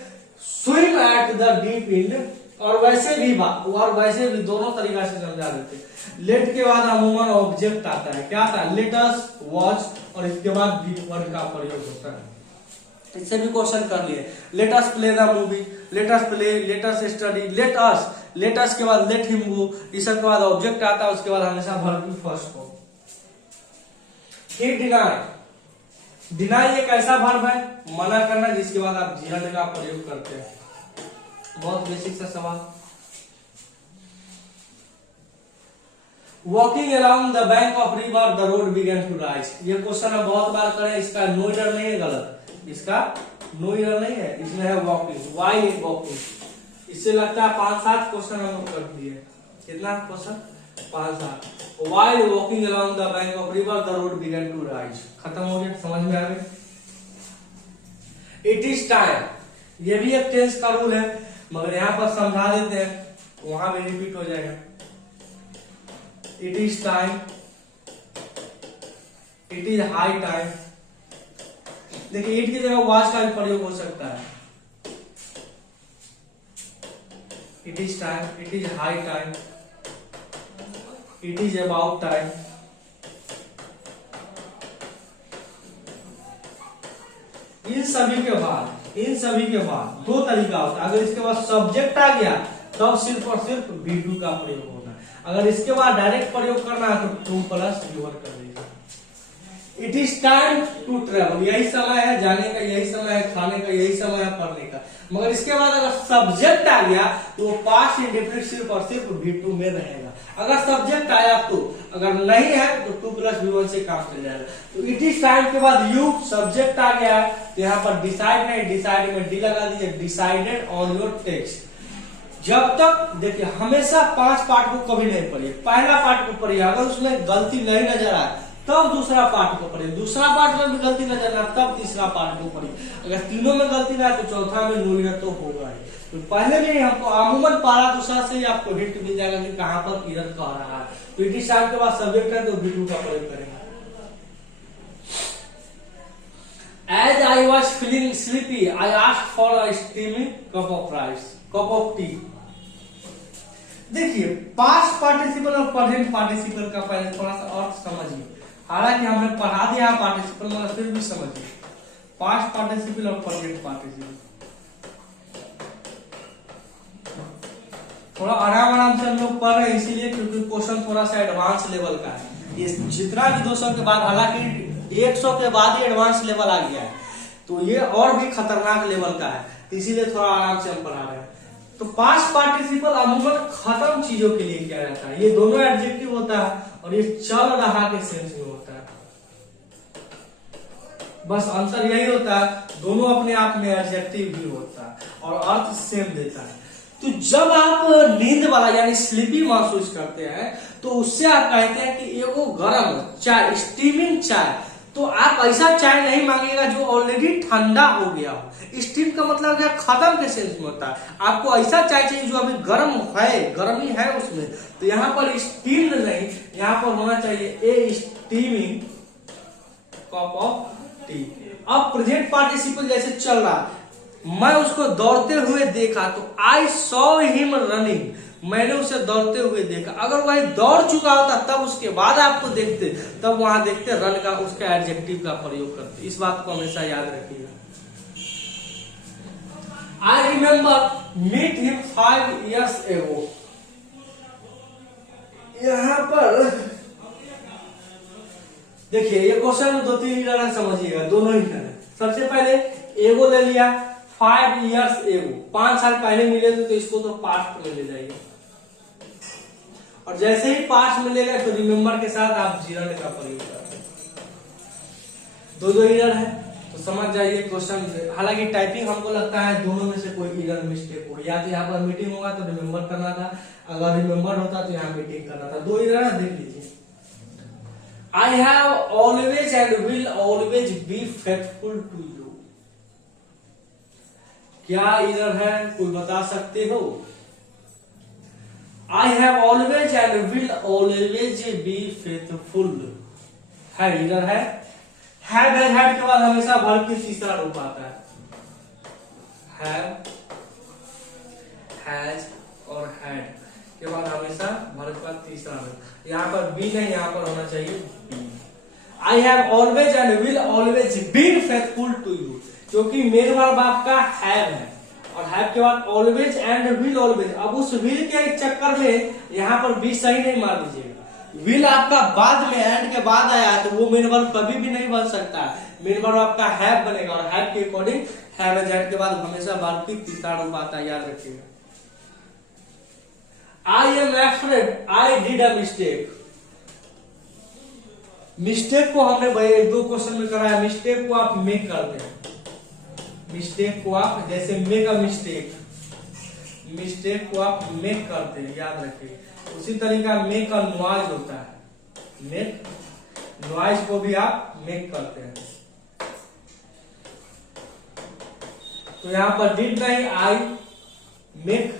swim at the deep and, और वैसे भी दोनों तरीका से समझा देते। लेट के बाद अमूमन ऑब्जेक्ट आता है, क्या आता है, लेट अस वॉच, और इसके बाद V1 का प्रयोग होता है। इससे भी क्वेश्चन कर लिए, let us play the movie, let us play, let us study, let us के बाद लेट हिम गो, इस सब के बाद ऑब्जेक्ट आता है, उसके बाद हमेशा वर्ब की फर्स्ट फॉर्म। ही डिनाई, डिनाई एक ऐसा वर्ब है, मना करना, जिसके बाद आप जीरन का प्रयोग करते हैं। बहुत बेसिक सा सवाल। Walking around the bank of river the road began to rise, ये क्वेश्चन हम बहुत बार करें, इसका नो इरर नहीं है, गलत, इसका नो इरर नहीं है, इसमें है वॉकिंग, वाई इज वॉकिंग। इससे लगता है 5-7 क्वेश्चन हम लोग कर दिए। कितना question, 5-7। Why walking around the bank of river the road began to rise, खत्म हो गया, समझ में आ गया। इट इज टाइम, ये भी एक टेंस का रूल है, मगर यहाँ पर समझा देते हैं, वहां भी रिपीट हो जाएगा। It is time, it is high time. देखिए, इट की जगह वॉच का भी प्रयोग हो सकता है। It is time, it is high time, it is about time. इन सभी के बाद 2 तरीका होता है। अगर इसके बाद सब्जेक्ट आ गया तब सिर्फ और सिर्फ V2 का प्रयोग होना है। अगर इसके बाद डायरेक्ट प्रयोग करना है तो 2 प्लस V1 कर दीजिए। It is time to travel, यही समय है जाने का, यही समय है खाने का, यही समय है पढ़ने का। मगर इसके बाद अगर सब्जेक्ट आ गया तो वो पास्ट इंडेफिनिट सिर्फ और सिर्फ V2 में रहेगा। अगर सब्जेक्ट आया तो, अगर नहीं है तो 2 प्लस V1 से काम चल जाएगा। तो इट इज टाइम के बाद यू, सब्जेक्ट आ गया तो यहाँ पर डिसाइड नहीं, डिसाइड में डी लगा दीजिए, डिसाइडेड ऑन योर टेक्स्ट। जब तक देखिए हमेशा 5 पार्ट को कभी नहीं पढ़िए, पहला पार्ट को पढ़िए, अगर उसमें गलती नहीं नजर आए तब दूसरा पार्ट को पढ़िए, दूसरा पार्ट में भी गलती नजर आए तब तीसरा पार्ट को पढ़िए, अगर तीनों में गलती ना तो चौथा में नो एरर तो होगा ही। तो पहले भी हमको अमूमन पारा दूसरा से ही आपको हिंट मिल जाएगा कि कहां पर एरर कह रहा है। तो इट इज टाइम के बाद सब्जेक्ट है तो V2 का प्रयोग करेंगे। As I was feeling sleepy, I asked for a steaming cup of tea. देखिए पास्ट पार्टिसिपल और प्रेजेंट पार्टिसिपल का पहले थोड़ा सा अर्थ समझिए, हालांकि हमने पढ़ा दिया पार्टिसिपल मगर फिर भी समझिए। पास्ट पार्टिसिपल और प्रेजेंट पार्टिसिपल थोड़ा आराम से हम लोग पढ़ रहे हैं, इसीलिए क्योंकि क्वेश्चन थोड़ा सा एडवांस लेवल का है। ये जितना भी 200 के बाद, हालांकि 100 के बाद ही एडवांस लेवल आ गया है, तो ये और भी खतरनाक लेवल का है, इसीलिए थोड़ा आराम से हम पढ़ा रहे हैं। तो पास्ट पार्टिसिपल अमूमन खत्म चीजों के लिए किया जाता है, ये दोनों एडजेक्टिव होता है और ये चल रहा के सेंस में होता है। बस आंसर यही होता है, दोनों अपने आप में एडजेक्टिव भी होता है और अर्थ सेम देता है। तो जब आप नींद वाला यानी स्लीपी महसूस करते हैं तो उससे आप कहते हैं कि एगो गरम चाय, स्टीमिंग चाय, तो आप ऐसा चाय नहीं मांगेगा जो ऑलरेडी ठंडा हो गया हो। स्टीम का मतलब क्या, खत्म के सेंस में होता है। आपको ऐसा चाय चाहिए जो अभी गर्म है, गर्मी है उसमें, तो यहाँ पर स्टीम्ड नहीं, यहाँ पर होना चाहिए ए स्टीमिंग कप ऑफ टी। अब प्रेजेंट पार्टिसिपल जैसे चल रहा, मैं उसको दौड़ते हुए देखा, तो आई सॉ हिम रनिंग, मैंने उसे दौड़ते हुए देखा। अगर वही दौड़ चुका होता तब उसके बाद आपको देखते, तब वहां देखते रन का, उसका एडजेक्टिव का प्रयोग करते। इस बात को हमेशा याद रखिएगा। I remember meet him 5 years ago। यहाँ पर देखिए ये क्वेश्चन में 2-3 इरर समझिएगा, दोनों ही है। सबसे पहले एगो ले लिया, 5 years ago, 5 साल पहले मिले थे, तो इसको तो पास्ट में ले जाइए, और जैसे ही पास्ट मिलेगा तो रिमेम्बर के साथ आप जीरन का प्रयोग करें। दो इरर है तो समझ जाइए क्वेश्चन। हालांकि टाइपिंग हमको लगता है दोनों में से कोई इरर मिस्टेक हो, या तो यहाँ पर मीटिंग होगा तो रिमेम्बर करना था, अगर रिमेम्बर होता तो यहाँ मीटिंग करना था। 2 इरर है, देख लीजिए। I have always and will always be faithful to you, क्या इरर है कोई बता सकते हो? I have always and will always be faithful है, इरर है। हैव के बाद हमेशा वर्ब की तीसरा रूप आता है, हैव, हैज और हैड के बाद हमेशा वर्ब का तीसरा रूप। यहाँ पर बी नहीं, यहाँ पर होना चाहिए be. I have always and will always been faithful to you, क्योंकि मेन वर्ब आपका हैव है और हैव के बाद ऑलवेज एंड विल ऑलवेज। अब उस विल के चक्कर में यहाँ पर बी सही नहीं मार दीजिएगा, विल आपका बाद में एंड के बाद आया है तो वो मेन वर्ब कभी भी नहीं बन सकता। मेन वर्ब आपका हैव बनेगा और हैव के अकॉर्डिंग हैव एंड के बाद हमेशा वर्ब की तीसरा रूप आता है, याद रखिएगा। आई am afraid I did a mistake, mistake को हमने भाई 1-2 क्वेश्चन में कराया, मिस्टेक को आप मेक करते हैं, मिस्टेक को आप जैसे मेक अ मिस्टेक, मिस्टेक को आप मेक करते हैं, याद रखिए। उसी तरीका मेक अ नॉइज होता है, मेक नॉइज को भी आप मेक करते हैं। तो यहां पर डिड नहीं, आई मेक,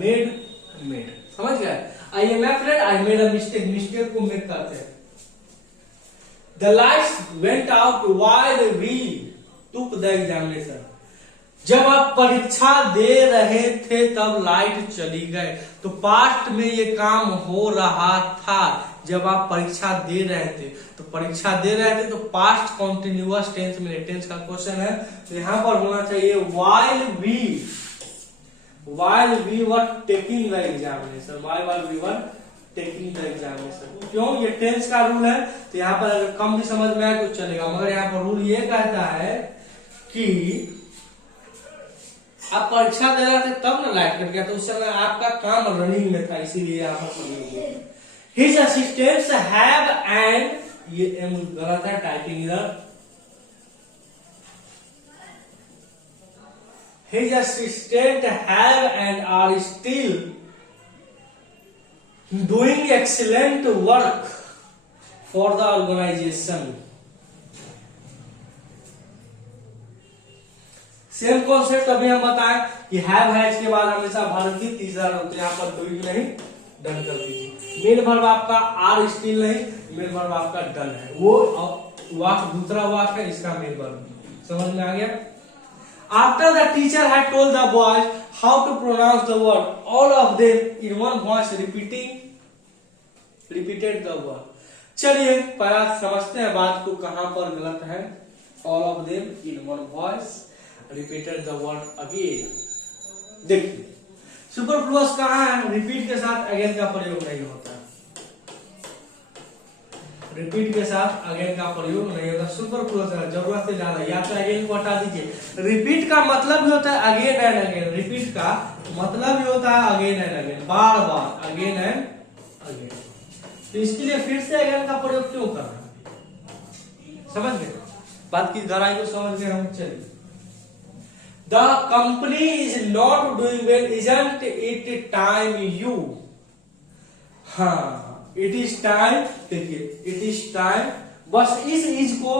मेड, मेड, समझ गए? I am afraid I made a mistake, mistake को मेक करते हैं। The lights went out while we took the examination, जब आप परीक्षा दे रहे थे तब लाइट चली गए, तो पास्ट में ये काम हो रहा था जब आप परीक्षा दे रहे थे। तो परीक्षा दे रहे थे तो पास्ट कॉन्टिन्यूअस टेंस में, टेंस का क्वेश्चन है, तो यहां पर होना चाहिए while we were taking the examination, while we were taking the examination. क्यों? ये टेंस का रूल है, तो यहाँ पर अगर कम भी समझ में आए तो चलेगा, मगर यहाँ पर रूल ये कहता है कि आप परीक्षा दे रहे थे तब ना लाइट कट गया, तो उस समय आपका काम रनिंग में था, इसीलिए यहाँ पर हिज असिस्टेंट्स हैव एंड, ये एम गलत है, टाइपिंग इधर, his assistant have and are still doing excellent work for the organisation. Same concept अभी हम बताएं कि हैव हैज के बाद हमेशा वर्ब की तीसरा होता है, यहाँ पर डूइंग नहीं, डन कर दीजिए। मेन वर्ब आपका आर स्टिल नहीं, मेन वर्ब आपका डन है, वो वाक्य दूसरा वाक्य है, इसका मेन वर्ब। समझ में आ गया? After the teacher had told the boys how to pronounce the word, all of them in one voice repeated the word. चलिए पहला समझते हैं बात को कहां पर गलत है। All of them in one voice repeated the word again. देखिए सुपरफ्लुअस कहां है? रिपीट के साथ अगेन का प्रयोग नहीं होता, रिपीट के साथ अगेन का प्रयोग नहीं होता। सुपरफ्लुअस है, जरूरत से ज्यादा, या तो अगेन को हटा दीजिए। रिपीट का मतलब भी होता है अगेन एंड अगेन, रिपीट का मतलब भी होता है again and again, bar bar, again and again. तो इसके लिए फिर से अगेन का प्रयोग क्यों करना? समझ गए बात की गहराई को? समझ गए हम। चलिए, the company is not doing well, isn't it time you. हाँ, इट इज टाइम, देखिए इट इज टाइम, बस इस इज को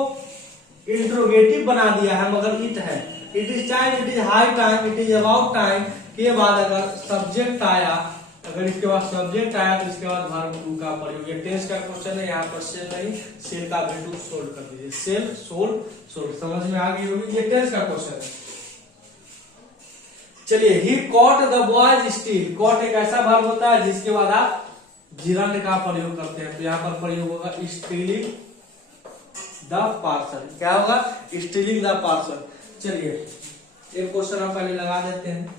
इंट्रोगेटिव बना दिया है, मगर इट है। It is time, it is high time, it is about time के बाद अगर सब्जेक्ट आया, अगर इसके बाद सब्जेक्ट आया तो इसके बाद वर्ब टू का प्रयोग। ये टेंस का क्वेश्चन है, यहाँ पर सेल नहीं, सेल का वैल्यू सोल्व कर दीजिए। सेल सोल सोल, समझ में आ गई होगी, ये टेंस का क्वेश्चन है। चलिए, he caught the boys steal. Caught एक ऐसा वर्ब होता है जिसके बाद आप जिरंड का प्रयोग करते हैं, तो यहाँ पर प्रयोग होगा स्टीलिंग द पार्सल। क्या होगा? Stealing the parcel. चलिए एक क्वेश्चन हम पहले लगा देते हैं,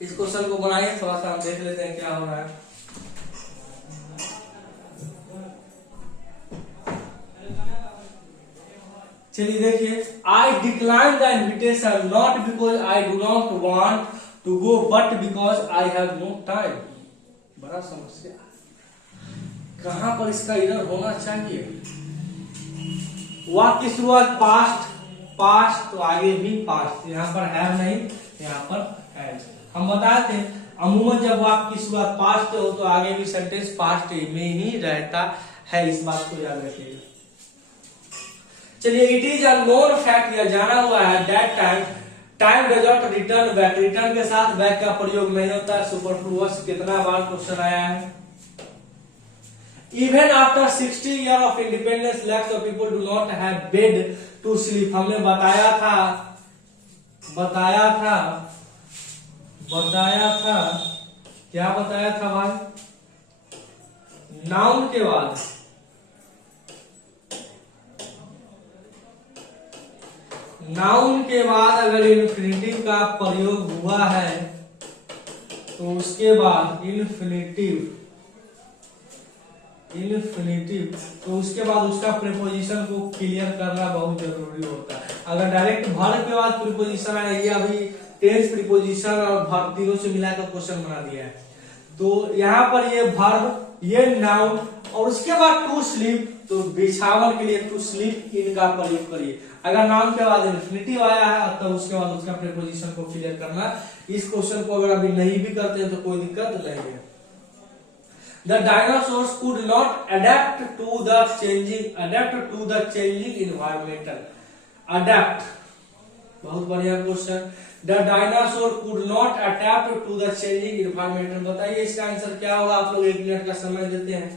इस क्वेश्चन को बनाइए, थोड़ा सा हम देख लेते हैं क्या हो रहा है। चलिए देखिए, I decline the invitation not because I do not want to go but because I have no time. बड़ा समस्या, कहां पर इसका इधर होना चाहिए? वाक्य की शुरुआत पास्ट, पास्ट तो आगे भी पास्ट, यहाँ पर हैव नहीं, यहाँ पर हैज। हम बताए थे अमूमन जब वाक्य की शुरुआत पास्ट हो तो आगे भी सेंटेंस पास्ट में ही रहता है, इस बात को याद रखिएगा। चलिए, it is a known fact, यह जाना हुआ है, that time does not return back. Return के साथ बैक का प्रयोग नहीं होता है। सुपरफ्लुअस कितना बार क्वेश्चन आया है? Even after 60 year of independence lakhs of people do not have bed to sleep. हमने बताया था क्या बताया था भाई? नाउन के बाद अगर इन्फिनिटिव का प्रयोग हुआ है तो उसके बाद इन्फिनिटिव तो उसके बाद उसका प्रीपोजिशन को क्लियर करना बहुत जरूरी होता है। अगर डायरेक्ट वर्ब के बाद प्रीपोजिशन आए, ये अभी टेंस प्रीपोजिशन और वर्ब तीनों से मिलाकर क्वेश्चन बना दिया है, तो यहाँ पर ये वर्ब, ये नाउन और उसके बाद टू स्लीप, तो बिछावन के लिए टू स्लीप इनका प्रयोग करिए। अगर नाउन के बाद इन्फिनिटिव आया है तो उसके बाद उसका प्रीपोजिशन को क्लियर करना। इस क्वेश्चन को अगर अभी नहीं भी करते हैं तो कोई दिक्कत नहीं है। The dinosaurs could not adapt to the changing environmental. Adapt, बहुत बढ़िया question. The dinosaur could not adapt to the changing environmental. बताइए इसका आंसर क्या होगा? आप लोग 1 मिनट का समय देते हैं,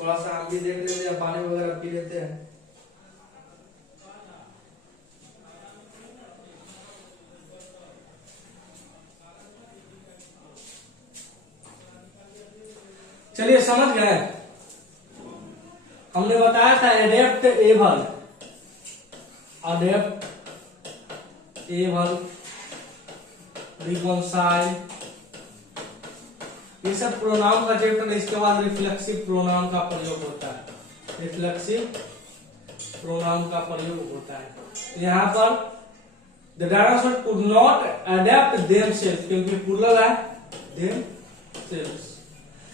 थोड़ा सा हम भी देख लेते हैं, पानी वगैरह पी लेते हैं। चलिए समझ गए, हमने बताया था एडेप्ट एबल, रिकॉन्साइल, ये सब प्रोनाउन का चैप्टर। इसके बाद रिफ्लेक्सिव प्रोनाउन का प्रयोग होता है। रिफ्लेक्सिव प्रोनाउन का प्रयोग होता है। यहाँ पर the dinosaur could not adapt themself, क्योंकि प्लूरल है देमसेल्व्स।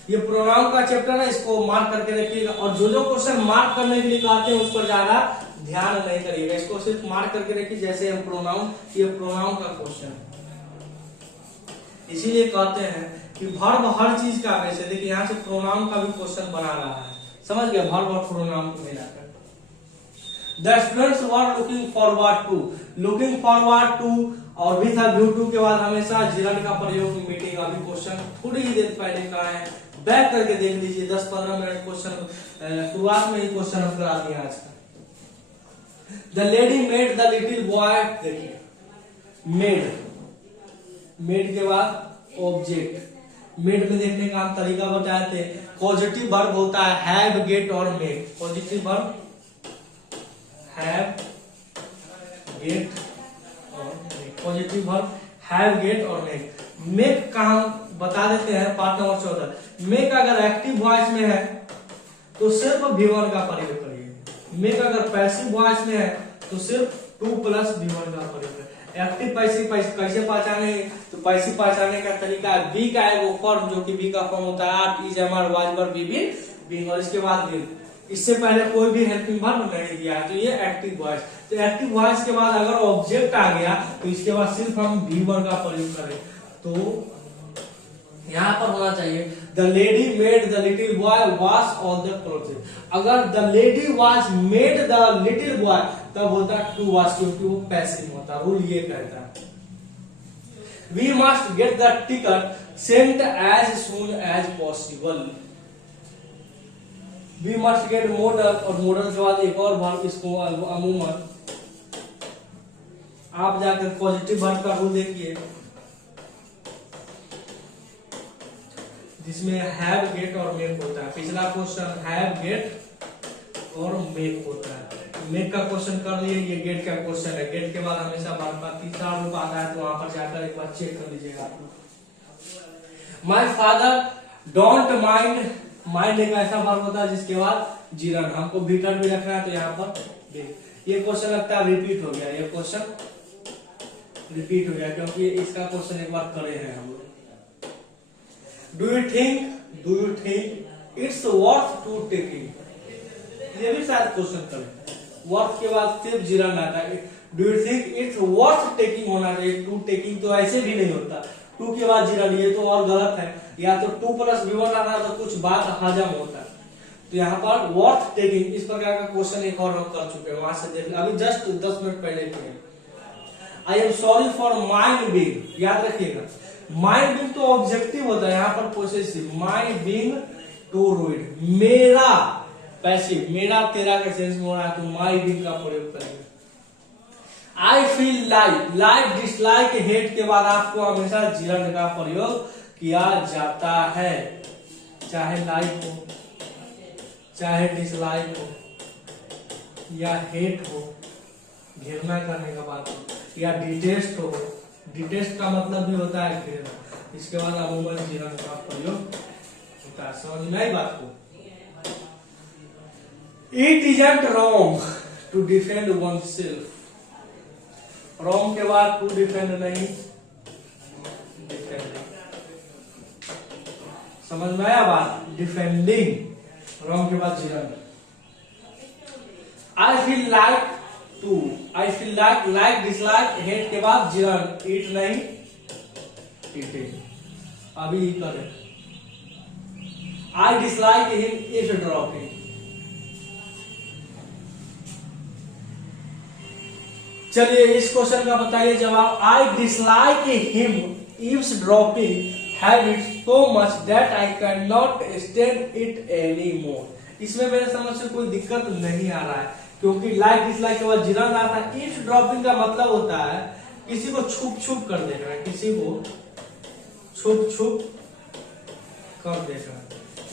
ये प्रोनाउन का चैप्टर है, इसको मार्क करके रखिएगा। और जो क्वेश्चन मार्क करने के लिए कहते हैं उस पर ज्यादा ध्यान नहीं करिएगा, इसको सिर्फ मार्क करके रखिए। जैसे हम प्रोनाउन, ये प्रोनाउन का क्वेश्चन है, इसीलिए कहते हैं कि वर्ब हर चीज का बेस है। देखिए यहाँ से प्रोनाउन का भी क्वेश्चन बना रहा है, समझ गए, वर्ब और प्रोनाउन को मिलाकर। The students were looking forward to, looking forward to और विथ अ व्यू टू के बाद हमेशा जिरंड का प्रयोग मीटिंग। अभी क्वेश्चन थोड़ी ही देर पहले का है, बैक करके देख लीजिए। 10-15 मिनट क्वेश्चन शुरुआत में ही क्वेश्चन हम करा दिए आज का। The lady made the little boy, देखिए मेड, मेड के बाद ऑब्जेक्ट। मेड में देखने का हम तरीका बताए थे। पॉजिटिव वर्ब होता है हैव, गेट और make. Positive verb have, get और make. Positive verb have, get और मेक। मेक का हम बता देते हैं पार्ट नंबर 14। मेक अगर एक्टिव वॉइस में है तो सिर्फ V1 का प्रयोग करिए। मेक अगर पैसिव वॉइस में है तो सिर्फ 2 + V1 का प्रयोग करिए। एक्टिव पैसिव कैसे पहचाने, तो पैसिव पहचानने का तरीका है बी का है वो फॉर्म, जो कि बी का फॉर्म होता है are, is, am, are, was, were, be, being और इसके बाद विल। इससे पहले कोई भी हेल्पिंग वर्ब नहीं दिया है, तो ये एक्टिव वॉइस। तो एक्टिव वॉइस के बाद अगर ऑब्जेक्ट आ गया तो इसके बाद सिर्फ हम V1 का प्रयोग करें। तो यहाँ पर होना चाहिए the lady made the little boy wash all the clothes. अगर the lady wash made the little boy तब होता है टू वॉश, क्योंकि वो पैसिव होता है। रूल ये कहता है we must get the ticket sent as soon as possible. We must get modal, और मॉडल के बाद एक और वर्ब, इसको अमूमन आप जाकर पॉजिटिव वर्ब का रूल देखिए, जिसमें हैव, गेट और मेक होता है। पिछला क्वेश्चन हैव, गेट और मेक होता है। मेक का क्वेश्चन कर लिए, ये गेट का क्वेश्चन है। गेट के बाद हमेशा वर्ब का तीसरा रूप आता है, तो वहां पर जाकर एक बार चेक कर लीजिएगा आप लोग। My father don't mind, mind एक ऐसा वर्ब होता है जिसके बाद जीरन। हमको भीतर भी रखना है, तो यहाँ पर ये क्वेश्चन लगता है रिपीट हो गया। ये क्वेश्चन रिपीट हो गया क्योंकि इसका क्वेश्चन एक बार करे हैं हम लोग। Do you think it's worth to taking, ये भी शायद क्वेश्चन करें। वर्थ के बाद सिर्फ जीरन आता है। Do you think it's worth taking होना चाहिए, टू टेकिंग तो ऐसे भी नहीं होता। टू के बाद जीरन, ये तो और गलत है। या तो 2 + V1 आता है तो कुछ बात हजम होता है। तो यहाँ पर वर्थ टेकिंग, इस प्रकार का क्वेश्चन एक और हम कर चुके हैं, वहां से देख लिया, अभी जस्ट 10 मिनट पहले किए। I am sorry for mind being, याद रखिएगा माइंड बीइंग तो ऑब्जेक्टिव होता है, यहाँ पर possessive. Mind being to rude, मेरा पैसिव, मेरा तेरा के सेंस में हो रहा है, तो माई बीइंग का प्रयोग करेंगे। आई feel like, like, dislike, hate के बाद आपको हमेशा जीरन का प्रयोग किया जाता है। चाहे लाइक हो, चाहे डिसलाइक हो, या हेट हो, घृणा करने का बात हो, या डिटेस्ट हो। डिटेस्ट का मतलब भी होता है घृणा। इसके बाद अमूमन जीरन का प्रयोग होता है। समझ में आई बात को? It isn't wrong to defend oneself. Wrong के बाद टू डिफेंड नहीं, डिफेंडिंग। समझ में आया बात? डिफेंडिंग, रॉन्ग के बाद gerund. I feel like to, I feel like, like, dislike, hate के बाद जीरन। ईट नहीं, ईटिंग। अभी करें I dislike him if dropping. चलिए इस क्वेश्चन का बताइए जवाब। I dislike him eavesdropping habit so much that I can not stand it any more. इसमें मेरे समझ से कोई दिक्कत नहीं आ रहा है, क्योंकि लाइक डिसलाइक के बाद जीरन आता है। इव्स ड्रॉपिंग का मतलब होता है किसी को छुप छुप कर देखना है, किसी को छुप छुप कर देखना।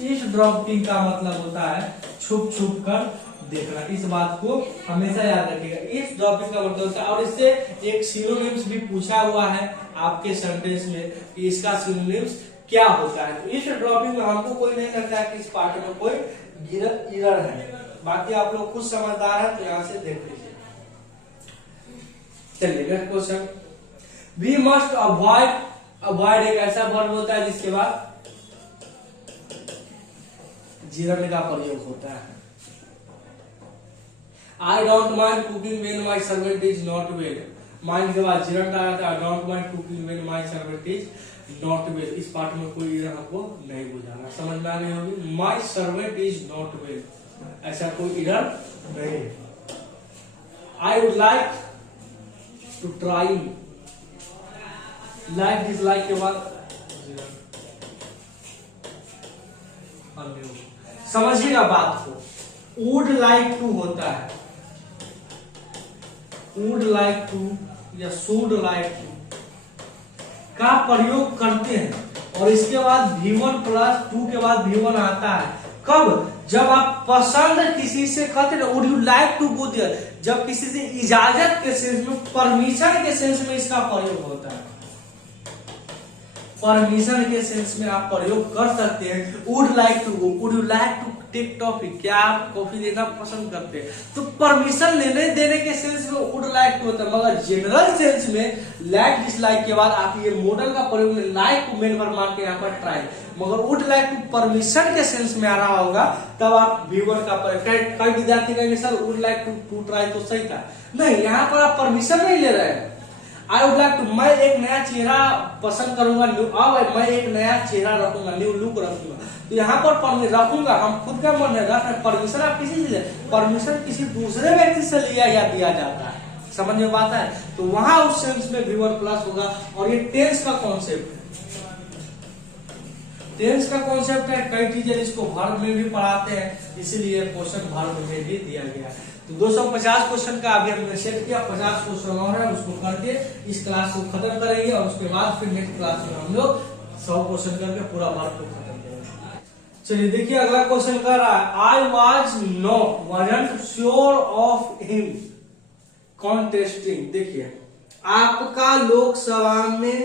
इव्स ड्रॉपिंग का मतलब होता है छुप छुप कर देखना। इस बात को हमेशा याद रखिएगा। इस ड्रॉपिंग का मतलब होता है। और इससे एक सिनोनिम्स भी पूछा हुआ है आपके सेंटेंस में कि इसका सिनोनिम्स क्या होता है। तो इस ड्रॉपिंग में हमको कोई नहीं लगता है कि इस पार्ट में कोई एरर है। बाकी आप लोग खुद समझदार है तो यहां से देख लीजिए। चलिए next question, we must avoid एक ऐसा वर्ब होता है जिसके बाद जीरन का प्रयोग होता है। I don't mind cooking when my servant is not well, mind के बाद जीरन का आता है। I don't mind cooking when my servant is not well, इस पार्ट में कोई एरर हमको नहीं बुझाना, समझ में आ रही होगी। My servant is not well, ऐसा कोई एरर नहीं है। I would like to try, like dislike के बाद समझिएगा बात को, वुड लाइक टू होता है, वुड लाइक टू या शुड लाइक टू का प्रयोग करते हैं और इसके बाद V1+2 के बाद V1 आता है। कब? जब आप पसंद किसी से कहते हैं, would you like to go there, जब किसी से इजाजत के सेंस में, परमिशन के सेंस में इसका प्रयोग होता है। परमिशन के सेंस में आप प्रयोग कर सकते हैं। Would like to go, would you like to take toffee, क्या आप कॉफी देना पसंद करते हैं। तो परमिशन लेने देने के सेंस में वुड लाइक टू होता है, मगर जनरल सेंस में लाइक डिसलाइक के बाद आप ये मॉडल का प्रयोग में लाइक को मेन वर्ब मान के यहाँ पर ट्राई, मगर वुड लाइक टू परमिशन के सेंस में आ रहा होगा तब आप V1 का प्रयोग। कई विद्यार्थी कहेंगे sir would like to try तो सही था, नहीं, यहाँ पर आप परमिशन नहीं ले रहे हैं। आई वुड लाइक टू, मैं एक नया चेहरा पसंद करूंगा, अब मैं एक नया चेहरा रखूंगा, न्यू लुक रखूंगा, तो यहाँ पर रखूंगा, हम खुद का मन है रख, परमिशन आप किसी से, परमिशन किसी दूसरे व्यक्ति से लिया या दिया जाता है, समझ में बात है। तो वहां उस सेंस में V1+ होगा। और ये टेंस का कॉन्सेप्ट है, टेंस का कॉन्सेप्ट है, कई टीचर इसको वर्ब में भी पढ़ाते हैं, इसीलिए क्वेश्चन वर्ब में भी दिया गया है। तो 250 क्वेश्चन का अभी हमने सेट किया, 50 क्वेश्चन और है, उसको करके इस क्लास को खत्म करेंगे और उसके बाद फिर नेक्स्ट क्लास में हम लोग 100 क्वेश्चन करके पूरा वर्ब को खत्म करेंगे। चलिए देखिए अगला क्वेश्चन कर रहा है, I wasn't sure of him contesting. देखिए आपका लोकसभा में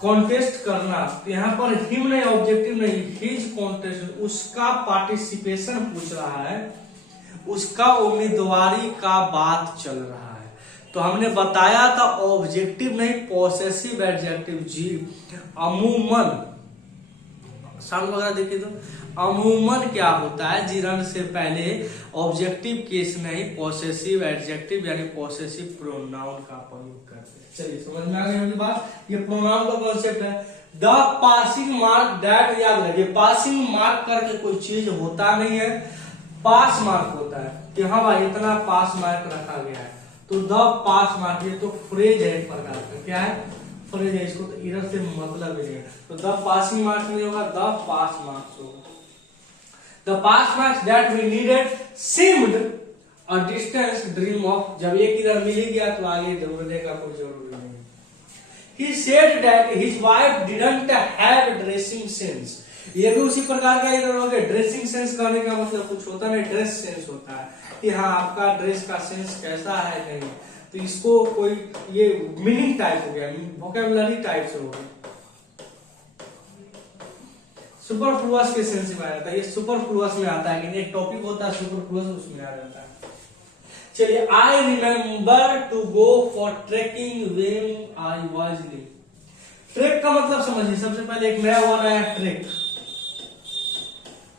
कॉन्टेस्ट करना, यहाँ पर हिम नहीं, ऑब्जेक्टिव नहीं, हिज कॉन्टेस्ट, उसका पार्टिसिपेशन पूछ रहा है, उसका उम्मीदवारी का बात चल रहा है। तो हमने बताया था ऑब्जेक्टिव नहीं, पॉसेसिव एडजेक्टिव। जी अमूमन, साउंड वगैरह देखिए तो अमूमन क्या होता है, जीरन से पहले ऑब्जेक्टिव केस नहीं, पॉसेसिव एडजेक्टिव यानी पॉसेसिव प्रोनाउन का प्रयोग करते हैं। चलिए समझ में आ गई हमारी बात, ये प्रोनाउन का कॉन्सेप्ट है। द पासिंग मार्क दैट, याद रखिए पासिंग मार्क करके कोई चीज होता नहीं है, पास मार्क होता है कि हाँ भाई इतना पास मार्क रखा गया है, तो द पास मार्क, ये तो फ्रेज है एक प्रकार का, क्या है, फ्रेज है, इसको तो इधर से मतलब नहीं है, तो द पासिंग मार्क्स नहीं होगा, द पास मार्क्स होगा। The pass marks that we needed seemed a distance dream of, जब एक इधर मिल गया तो आगे दौड़ने का कोई जरूरी नहीं। He said that his wife didn't have dressing sense, ये भी उसी प्रकार का इधर हो गया। ड्रेसिंग सेंस कहने का मतलब कुछ होता नहीं, ड्रेस सेंस होता है कि हाँ आपका ड्रेस का सेंस कैसा है, नहीं, तो इसको कोई ये मीनिंग टाइप हो गया, वोकैबुलरी टाइप से हो गया, सुपरफ्लुअस के सेंस में आ जाता है, ये सुपरफ्लुअस में आता है कि एक टॉपिक होता है सुपरफ्लुअस, उसमें आ जाता है। चलिए I remember to go for trekking when I was little. Trek का मतलब समझिए, सबसे पहले एक नया वर्ड आया ट्रेक।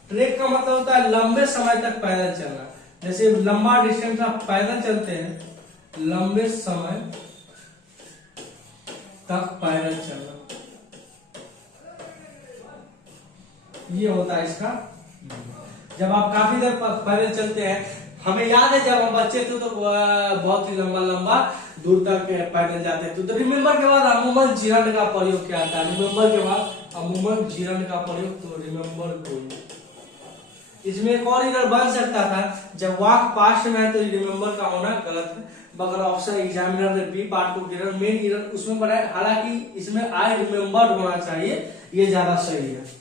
ट्रेक का मतलब होता है लंबे समय तक पैदल चलना, जैसे लंबा डिस्टेंस आप पैदल चलते हैं, लंबे समय तक पैदल चलना, ये होता है इसका। जब आप काफी देर पैदल चलते हैं, हमें याद है जब हम बच्चे थे तो बहुत ही लंबा लंबा दूर तक पैदल जाते थे। तो रिमेम्बर के बाद अमूमन जीरन का प्रयोग क्या था, रिमेम्बर के बाद अमूमन जीरन का प्रयोग, तो रिमेम्बर कोई। इसमें एक और इधर बन सकता था, जब वाक पास्ट में है तो रिमेम्बर का होना गलत है, मगर ऑप्शन एग्जामिनर ने बी पार्ट को गिरन मेन गिरन उसमें बनाया, हालांकि इसमें आई रिमेम्बर होना चाहिए, ये ज्यादा सही है।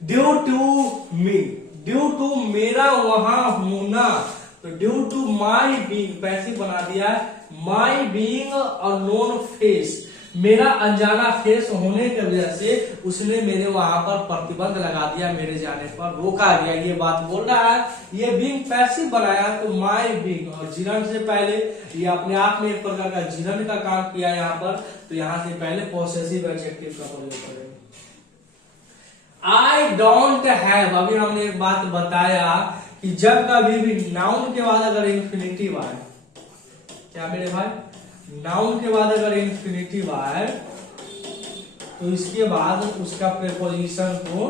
Due to me, due to मेरा वहां होना, तो due to my being passive बना दिया, my being a known face, मेरा अनजाना फेस होने की वजह से उसने मेरे वहां पर प्रतिबंध लगा दिया, मेरे जाने पर रोका गया। ये बात बोल रहा है, ये बीइंग पैसिव बनाया तो माय बीइंग, और जीवन से पहले ये अपने आप में एक प्रकार का जीवन का काम किया यहाँ पर, तो यहाँ से पहले पॉसेसिव एडजेक्टिव का प्रयोग करेंगे। आई डोंट हैव, अभी हमने एक बात बताया कि जब कभी भी नाउन के बाद अगर इंफिनिटिव आए, क्या मेरे भाई, नाउन के बाद अगर इंफिनिटिव आए तो इसके बाद उसका प्रीपोजिशन को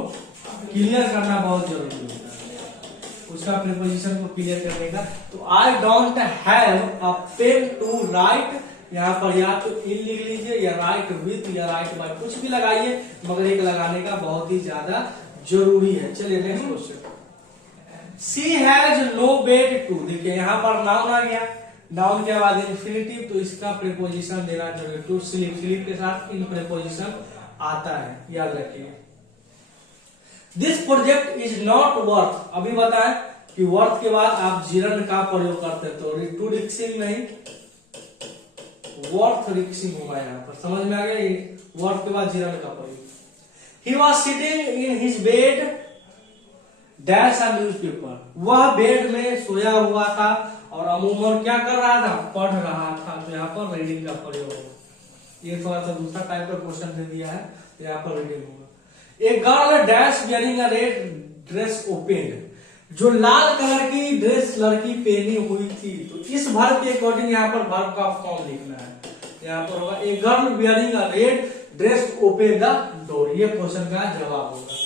क्लियर करना बहुत जरूरी होता है, उसका प्रीपोजिशन को क्लियर करने का। तो I don't have a pen to write, यहाँ पर या तो इन लिख लीजिए या राइट विथ या राइट बाय, कुछ भी लगाइए, मगर एक लगाने का बहुत ही ज्यादा जरूरी है। चलिए next question. She has no bed to, देखिए यहाँ पर नाउन आ गया, नाउन के बाद इंफिनिटिव, तो इसका प्रीपोजिशन देना जरूरी। टू स्लीप, स्लीप के साथ इन प्रीपोजिशन आता है, याद रखिए। This project is not worth, अभी बताएं कि वर्थ के बाद आप जीरन का प्रयोग करते हैं, तो टू रिक्सिंग नहीं, वर्थ रिक्सिंग होगा यहाँ पर, समझ में आ गया, ये वर्थ के बाद जीरन का प्रयोग। He was sitting in his bed dash a newspaper, वह बेड में सोया हुआ था और अमूमन क्या कर रहा था, पढ़ रहा था, तो यहाँ पर रीडिंग का प्रयोग होगा। ये थोड़ा सा दूसरा टाइप का क्वेश्चन दे दिया है, तो यहाँ पर रीडिंग होगा। A girl dash wearing a red dress open, जो लाल कलर की ड्रेस लड़की पहनी हुई थी, तो इस वर्ब के अकॉर्डिंग यहाँ पर वर्ब का फॉर्म लिखना है। यहाँ पर होगा a girl wearing a red dress open the door, ये क्वेश्चन का जवाब होगा।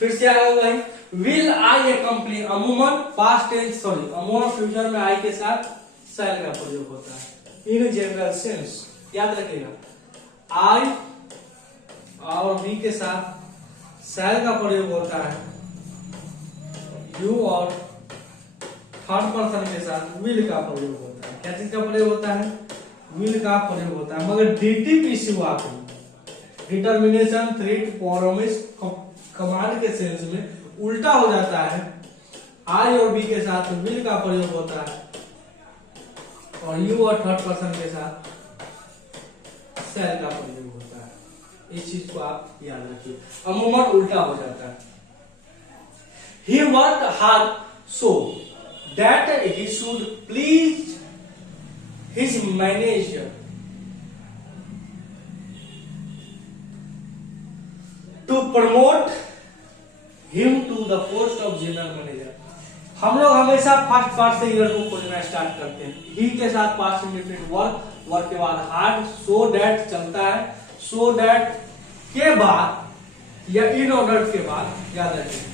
फिर से आएगा भाई, विल आई अकम्पनी, अमूमन पास्ट टेंस, सॉरी अमूमन फ्यूचर में आई के साथ शैल का प्रयोग होता है। इन जनरल सेंस याद रखिएगा, आई और वी के साथ शैल का प्रयोग होता है, यू और थर्ड पर्सन के साथ विल का प्रयोग होता है। क्या चीज का प्रयोग होता है, विल का प्रयोग होता है। मगर डीटीपीसी वाक्य, डिटर्मिनेशन, थ्रेट, प्रॉमिस, कमांड के सेंस में उल्टा हो जाता है, आई और बी के साथ विल का प्रयोग होता है और यू और थर्ड पर्सन के साथ शैल का प्रयोग होता है। इस चीज को आप याद रखिए, अमूमन उल्टा हो जाता है। He worked hard so that he should please his manager. To promote him to the post of general manager. हम लोग हमेशा फर्स्ट पार्ट से ईयर को खोजना स्टार्ट करते हैं। ही के साथ पास्ट इंडेफिनिट वर्क, वर्क के बाद हार्ड, सो दैट चलता है, सो दैट के बाद या इन ऑर्डर के बाद याद रखिए,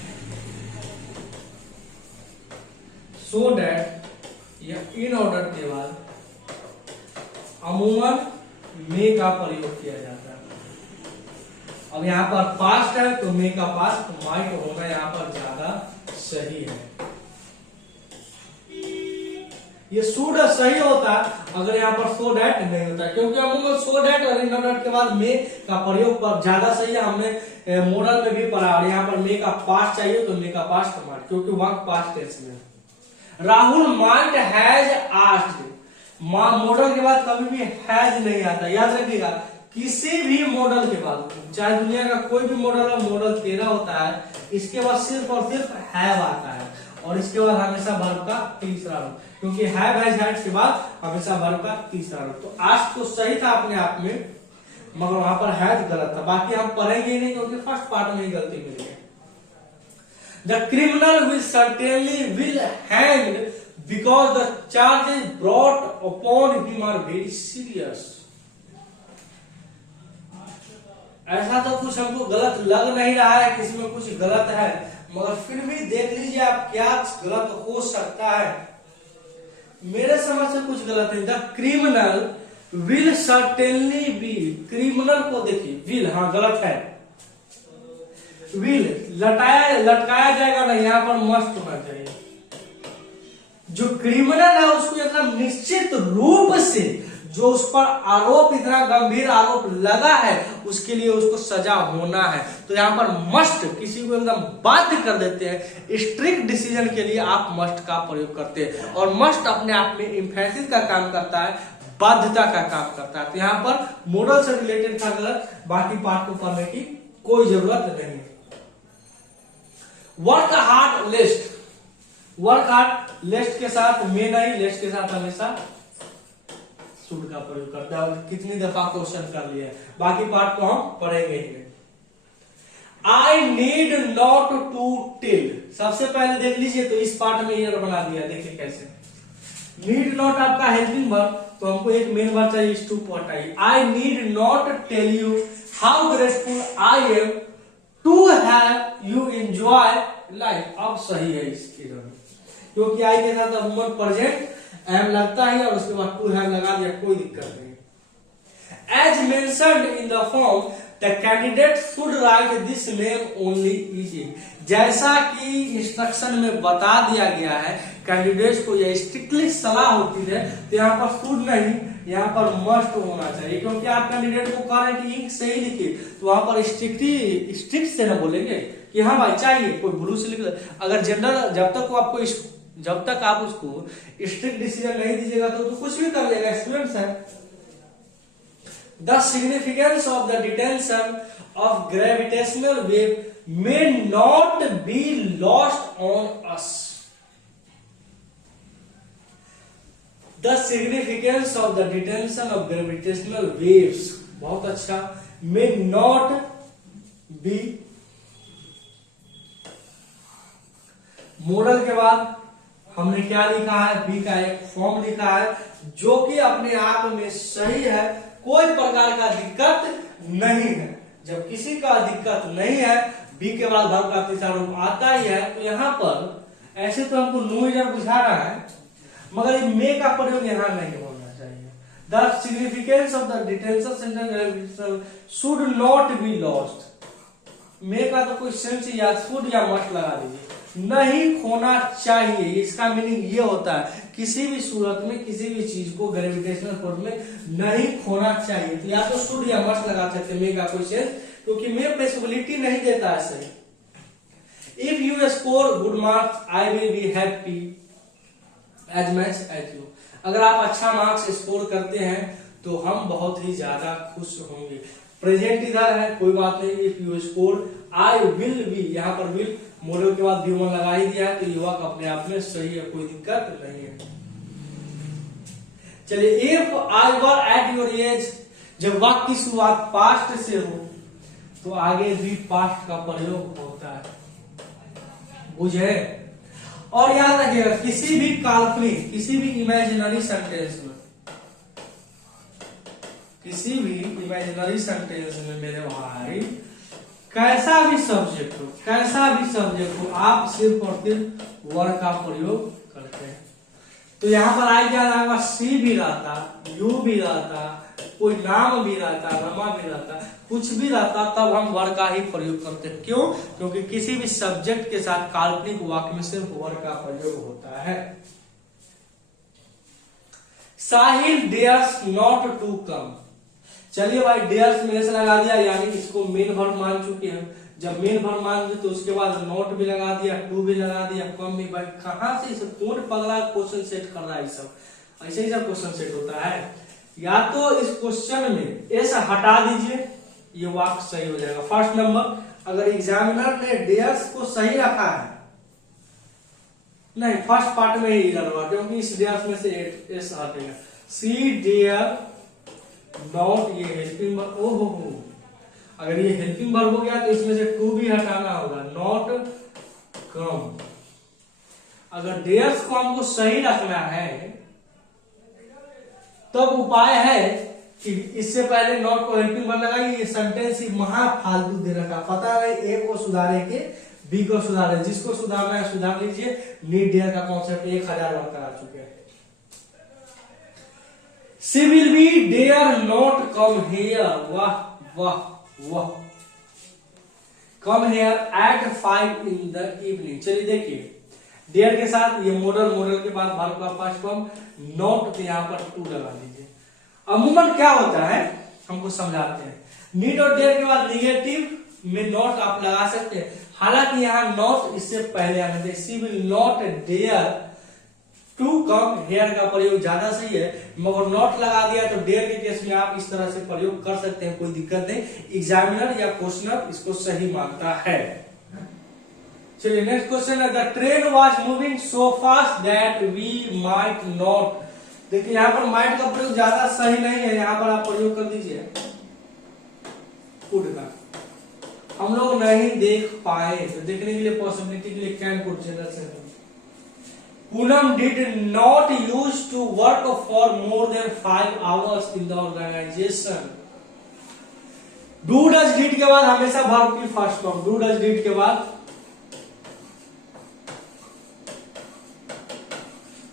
सो दैट या इन ऑर्डर के बाद अमूमन मे का प्रयोग किया जाता है। अब यहाँ पर पास्ट है तो मे का पास्ट माइट होना यहाँ पर ज्यादा सही है। ये शुड सही होता अगर यहाँ पर सो डैट नहीं होता, क्योंकि अमूमन सो डैट और इन ऑर्डर के बाद मे का प्रयोग पर ज्यादा सही है। हमने मॉडल में भी पढ़ा, और यहाँ पर मे का पास्ट चाहिए तो मे का पास्ट हमारे, क्योंकि वर्क पास्ट टेंस में। Rahul might has asked, model के बाद कभी भी हैज नहीं आता, याद रखिएगा। किसी भी मॉडल के बाद, चाहे दुनिया का कोई भी मॉडल हो, मॉडल 13 होता है, इसके बाद सिर्फ और सिर्फ हैव आता है, और इसके बाद हमेशा वर्ब का तीसरा रूप, क्योंकि हैव हैज हैड के बाद हमेशा वर्ब का तीसरा रूप। तो आज तो सही था अपने आप में, मगर वहां पर हैज गलत था। बाकी हम पढ़ेंगे नहीं, क्योंकि फर्स्ट पार्ट में ही गलती मिल गई। The criminal will certainly will hanged because the charges brought upon him are very serious. ऐसा तो कुछ हमको गलत लग नहीं रहा है, किसी में कुछ गलत है, मगर फिर भी देख लीजिए आप क्या गलत हो सकता है। मेरे समझ से कुछ गलत है। The criminal will certainly B, criminal को देखिए, विल हाँ गलत है, विल लटकाया जाएगा नहीं, यहाँ पर मस्ट होना चाहिए। जो क्रिमिनल है उसको एकदम निश्चित रूप से, जो उस पर आरोप, इतना गंभीर आरोप लगा है, उसके लिए उसको सजा होना है। तो यहाँ पर मस्ट किसी को एकदम बाध्य कर देते हैं। स्ट्रिक्ट डिसीजन के लिए आप मस्ट का प्रयोग करते हैं, और मस्ट अपने आप में एम्फेसिस का काम करता है, बाध्यता का काम करता है। तो यहाँ पर मोरल से रिलेटेड था अगर, बाकी पार्ट को पढ़ने की कोई जरूरत नहीं है। Work hard list, work hard list के साथ मेन आई, लिस्ट के साथ हमेशा शुड का प्रयोग करता है। और कितनी दफा क्वेश्चन कर लिया है, बाकी पार्ट को हम पढ़ेंगे ही। I need not to till, सबसे पहले देख लीजिए तो इस पार्ट में ईयर बना दिया, देखिए कैसे। नीड नॉट आपका हेल्पिंग वर्ब, तो हमको एक मेन वर्ब चाहिए, इस टू को हटाइए। I need not tell you how grateful I am to have you enjoy life. अब सही है इसकी जरूरत, क्योंकि आई के साथ वुमन प्रेजेंट एम लगता है और उसके बाद टू हैव लगा दिया, कोई दिक्कत नहीं। As mentioned in the form the candidate should write this name only easy, जैसा कि इंस्ट्रक्शन में बता दिया गया है कैंडिडेट को यह स्ट्रिक्टली सलाह होती है, तो यहाँ पर शुड नहीं, यहाँ पर मस्ट होना चाहिए। क्योंकि आप कैंडिडेट को कह रहे हैं कि इंक से ही लिखिए, तो वहां पर स्ट्रिक्ट से ना बोलेंगे कि हाँ भाई चाहिए, कोई ब्लू से लिख। अगर जनरल जब तक आप उसको स्ट्रिक्ट डिसीजन नहीं दीजिएगा तो कुछ भी कर लेगा, स्टूडेंट्स है। The significance of the detention of gravitational wave may not be lost on us. The significance of the detention of gravitational waves, बहुत अच्छा, may not be, मॉडल के बाद हमने क्या लिखा है, बी का एक फॉर्म लिखा है जो कि अपने आप में सही है, कोई प्रकार का दिक्कत नहीं है। जब किसी का दिक्कत नहीं है, बी के बाद वर्ब का तीसरा रूप आता ही है, तो यहाँ पर ऐसे तो हमको नो इधर बुझा रहा है, मगर ये मे का प्रयोग यहाँ नहीं होना चाहिए। The significance of the detention sentence should not be lost, may का तो कोई सेंस या शुड या मस्ट लगा दीजिए, नहीं खोना चाहिए। इसका मीनिंग ये होता है किसी भी सूरत में किसी भी चीज को ग्रेविटेशनल फोर्स में नहीं खोना चाहिए। तो या तो शुड या मस्ट लगा सकते, मे का कोई सेंस, क्योंकि मे फ्लेक्सिबिलिटी नहीं देता है सही। If you score good marks I will be happy as much as you, अगर आप अच्छा मार्क्स स्कोर करते हैं तो हम बहुत ही ज्यादा खुश होंगे। प्रेजेंट इधर है, कोई बात नहीं। If you score I will B, यहाँ पर विल मॉडल के बाद V1 लगा ही दिया है, तो युवक अपने आप में सही है, कोई दिक्कत नहीं है। चलिए, if I were at your age, जब वाक्य की शुरुआत पास्ट से हो तो आगे भी पास्ट का प्रयोग होता है, बुझे। और याद रखिएगा, किसी भी काल्पनिक, किसी भी इमेजिनरी सेंटेंस में, किसी भी इमेजिनरी सेंटेंस में मेरे भाई कैसा भी सब्जेक्ट हो, आप सिर्फ और सिर्फ वर्ड का प्रयोग करते हैं। तो यहाँ पर आई क्या रहेगा, सी भी रहता, यू भी रहता, कोई नाम भी रहता, रमा भी रहता, कुछ भी रहता, तब हम वर्ड का ही प्रयोग करते हैं। क्यों? क्योंकि किसी भी सब्जेक्ट के साथ काल्पनिक वाक्य में सिर्फ वर्ड का प्रयोग होता है। साहिल डेयर्स नॉट टू कम, चलिए भाई डेयर्स में से लगा दिया, यानी इसको मेन वर्ब मान चुके हैं। जब मेन वर्ब मान दिए तो उसके बाद नॉट भी लगा दिया, टू भी लगा दिया, कम भी। भाई कहां से इसे कौन पगला क्वेश्चन सेट कर रहा है? सब ऐसे ही सब क्वेश्चन सेट होता है। या तो इस क्वेश्चन में एस हटा दीजिए, ये वाक्य सही हो जाएगा। फर्स्ट नंबर, अगर एग्जामिनर ने डेयर्स को सही रखा है, नहीं फर्स्ट पार्ट में ही इधर हुआ, क्योंकि इस डेयर्स में से एस हटेगा। सी डेयर नॉट, ये हेल्पिंग वर्ब, ओहो, अगर ये हेल्पिंग वर्ब हो गया तो इसमें से टू भी हटाना होगा, नॉट कम। अगर डेयर्स को हमको सही रखना है तब उपाय है कि इससे पहले नॉट को हेल्पिंग वर्ब लगाइए। ये सेंटेंस ही महा फालतू दे रखा, पता है ए को सुधारे के बी को सुधारे, जिसको सुधारना है सुधार लीजिए। नीड डेयर का कॉन्सेप्ट 1000 बार करा चुके हैं। She will be dare not come here. वाह वाह वाह, come here at 5 in the evening। चलिए देखिए, डेयर के साथ ये मॉडल के बाद वर्ब का फर्स्ट फॉर्म, नॉट यहाँ पर टू लगा दीजिए। अमूमन क्या होता है हमको समझाते हैं, नीड और डेयर के बाद निगेटिव में नॉट आप लगा सकते हैं, हालांकि यहाँ नॉट इससे पहले आना चाहिए। She will not dare to come here का प्रयोग ज्यादा सही है, मगर नॉट लगा दिया तो डेयर के केस में आप इस तरह से प्रयोग कर सकते हैं, कोई दिक्कत नहीं। एग्जामिनर या क्वेश्चनर इसको सही मानता है। चलिए नेक्स्ट क्वेश्चन है, the train was moving so fast that we might not. देखिए यहाँ पर माइट का प्रयोग ज्यादा सही नहीं है, यहाँ पर आप प्रयोग कर दीजिए कुड का। हम लोग नहीं देख पाए, तो देखने के लिए पॉसिबिलिटी के लिए can could say Poonam did not used to work for more than 5 hours in the organization. Do does did के बाद हमेशा verb की first form, do does did के बाद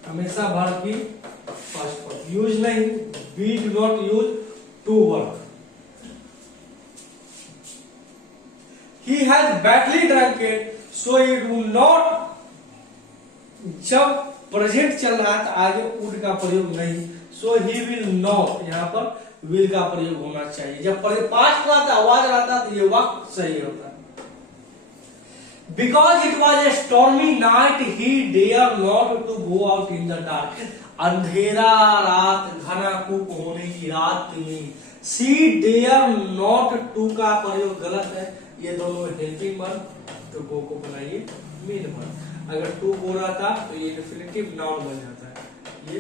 हमेशा verb की फर्स्ट फॉर्म, यूज नहीं, we do not use to work. He has badly drunk it, so he do not। जब प्रेजेंट चल रहा है तो आगे वुड का प्रयोग नहीं, सो ही विल नॉट, यहाँ पर विल का प्रयोग होना चाहिए। जब पास्ट आता आवाज आता तो ये वक्त सही होता है। Because it was a stormy night he dare not to go out in the dark. अंधेरा रात, घना कूप होने की रात में सी डेयर नॉट टू का प्रयोग गलत है, ये दोनों हेल्पिंग वर्ब, तो गो को बनाइए मेन वर्ब। अगर टू हो रहा था तो ये डेफिनेटिव नाउन बन जाता है, ये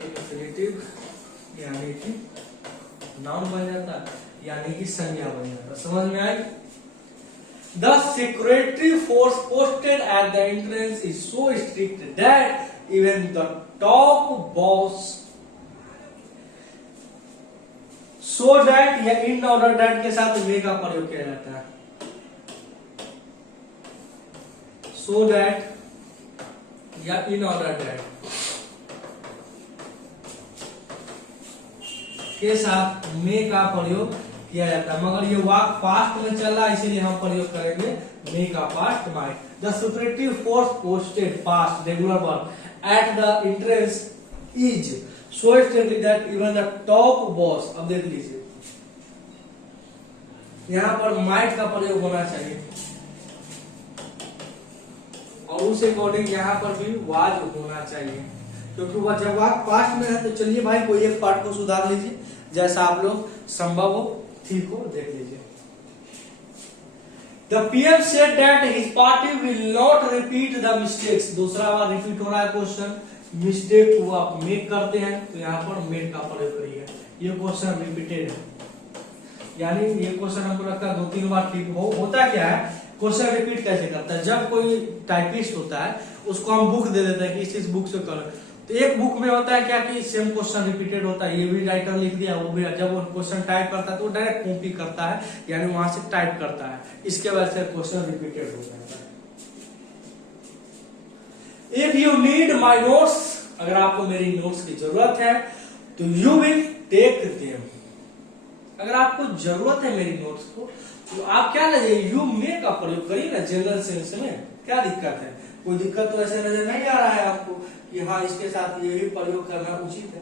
डेफिनेटिव यानी कि नाउन बन जाता है, यानी कि संज्ञा बन जाता। समझ में आई? The security force posted at the entrance is so strict that even the top boss. So that या इन ऑर्डर दैट के साथ वे का प्रयोग किया जाता है। So that या in order that के साथ मे का प्रयोग किया जाता है, मगर ये वाक पास्ट में चल रहा है इसीलिए हम प्रयोग करेंगे मे का past might. The security force posted past regular verb eight the entrance is so strict that even the top boss. अब देख लीजिए यहाँ पर माइट का प्रयोग होना चाहिए और उस अकॉर्डिंग यहाँ पर भी वाज होना चाहिए, क्योंकि वह जब वाक पास्ट में है। तो चलिए भाई कोई एक पार्ट को सुधार लीजिए जैसा आप लोग संभव हो, ठीक हो, देख लीजिए। The PM said that his party will not repeat the mistakes. दूसरा बार रिपीट हो रहा है क्वेश्चन, मिस्टेक को आप मेक करते हैं तो यहाँ पर मेक का प्रयोग करिए। ये क्वेश्चन रिपीटेड है, यानी ये क्वेश्चन हमको लगता है 2-3 बार ठीक होता क्या है, क्वेश्चन रिपीट कैसे करता है। जब कोई टाइपिस्ट होता है उसको हम बुक दे देते हैं कि इस बुक से करो, तो एक बुक में होता है क्या कि सेम क्वेश्चन रिपीटेड होता है, ये भी राइटर लिख दिया, वो भी, जब वो क्वेश्चन टाइप करता है तो वो डायरेक्ट कॉपी करता है, यानी वहां से टाइप करता है, इसके वजह से क्वेश्चन रिपीटेड हो जाता है। If you need my notes, अगर आपको मेरी नोट्स की जरूरत है तो यू विल टेक देम। अगर आपको जरूरत है मेरी नोट्स को तो आप क्या लीजिए, यू मे का प्रयोग करिए ना जनरल सेंस में, क्या दिक्कत है? कोई दिक्कत तो ऐसे नजर नहीं आ रहा है आपको कि हाँ इसके साथ ये भी प्रयोग करना उचित है,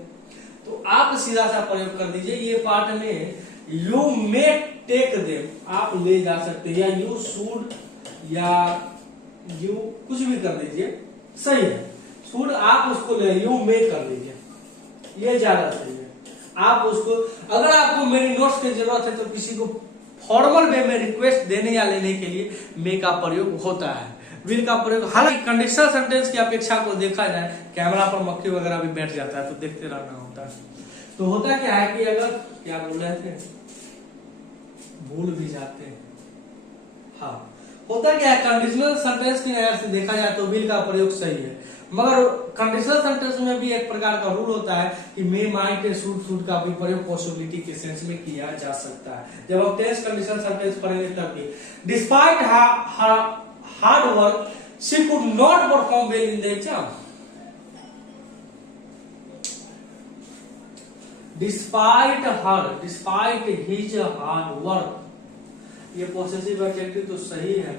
तो आप सीधा सा प्रयोग कर दीजिए। ये पार्ट में यू मे टेक देम आप ले जा सकते हैं, या यू शुड या यू कुछ भी कर दीजिए, सही है। शुड आप उसको ले, यू मे कर दीजिए, ये ज्यादा सही है। आप उसको, अगर आपको मेरी नोट्स की जरूरत है तो किसी को फॉर्मल वे में रिक्वेस्ट देने या लेने के लिए मे का प्रयोग होता है, विल का प्रयोग। हालांकि कंडीशनल सेंटेंस की अपेक्षा को देखा जाए, कैमरा पर मक्खी वगैरह भी बैठ जाता है तो देखते रहना होता है। तो होता क्या है कि अगर, क्या बोल रहे थे, भूल भी जाते हैं। हाँ, होता क्या है, कंडीशनल सेंटेंस की नजर से देखा जाए तो विल का प्रयोग सही है, मगर कंडीशनल सेंटेंस में भी एक प्रकार का रूल होता है कि मे, माइट, शुड का भी प्रयोग पॉसिबिलिटी के सेंस में किया जा सकता है। जब आप टेंस कंडीशनल सेंटेंस पढ़ेंगे तब भी, despite hard work she could not perform well in the exam. Despite his hard work, ये पॉसेसिव एडजेक्टिव तो सही है।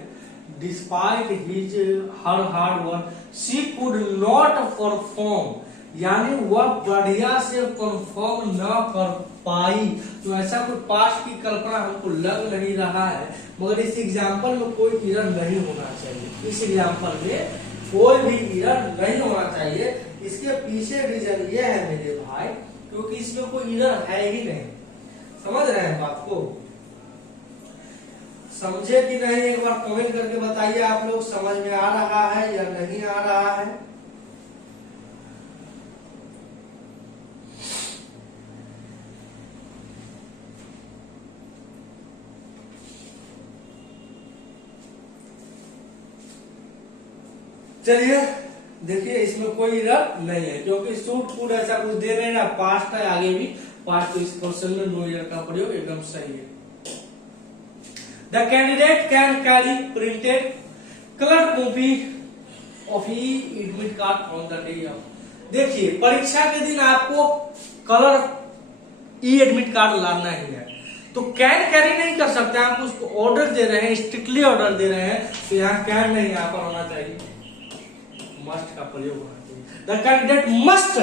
Despite his her hard work she could not perform, यानी वह बढ़िया से परफॉर्म न कर पाई। तो ऐसा कोई पास्ट की कल्पना हमको लग नहीं रहा है, मगर इस एग्जाम्पल में कोई एरर नहीं होना चाहिए। इस एग्जाम्पल में कोई भी एरर नहीं होना चाहिए। इसके पीछे रीजन ये है मेरे भाई, क्योंकि इसमें कोई एरर है ही नहीं। समझ रहे हैं बात को? समझे कि नहीं, एक बार कमेंट करके बताइए आप लोग, समझ में आ रहा है या नहीं आ रहा है। चलिए देखिए, इसमें कोई एरर नहीं है, क्योंकि सूट फूड ऐसा कुछ दे रहे हैं ना, पास्ट है, आगे भी पास्ट, तो इस क्वेश्चन में नो एरर का प्रयोग एकदम सही है। The candidate can carry printed colour copy of E admit card on the day of. देखिए, परीक्षा के दिन आपको कलर ई एडमिट कार्ड लाना ही है, तो कैन कैरी नहीं कर सकते। आप उसको ऑर्डर दे रहे हैं, स्ट्रिक्टली ऑर्डर दे रहे हैं, तो यहाँ कैन नहीं, यहाँ पर होना चाहिए मस्ट का प्रयोग होना चाहिए। द कैंडिडेट मस्ट,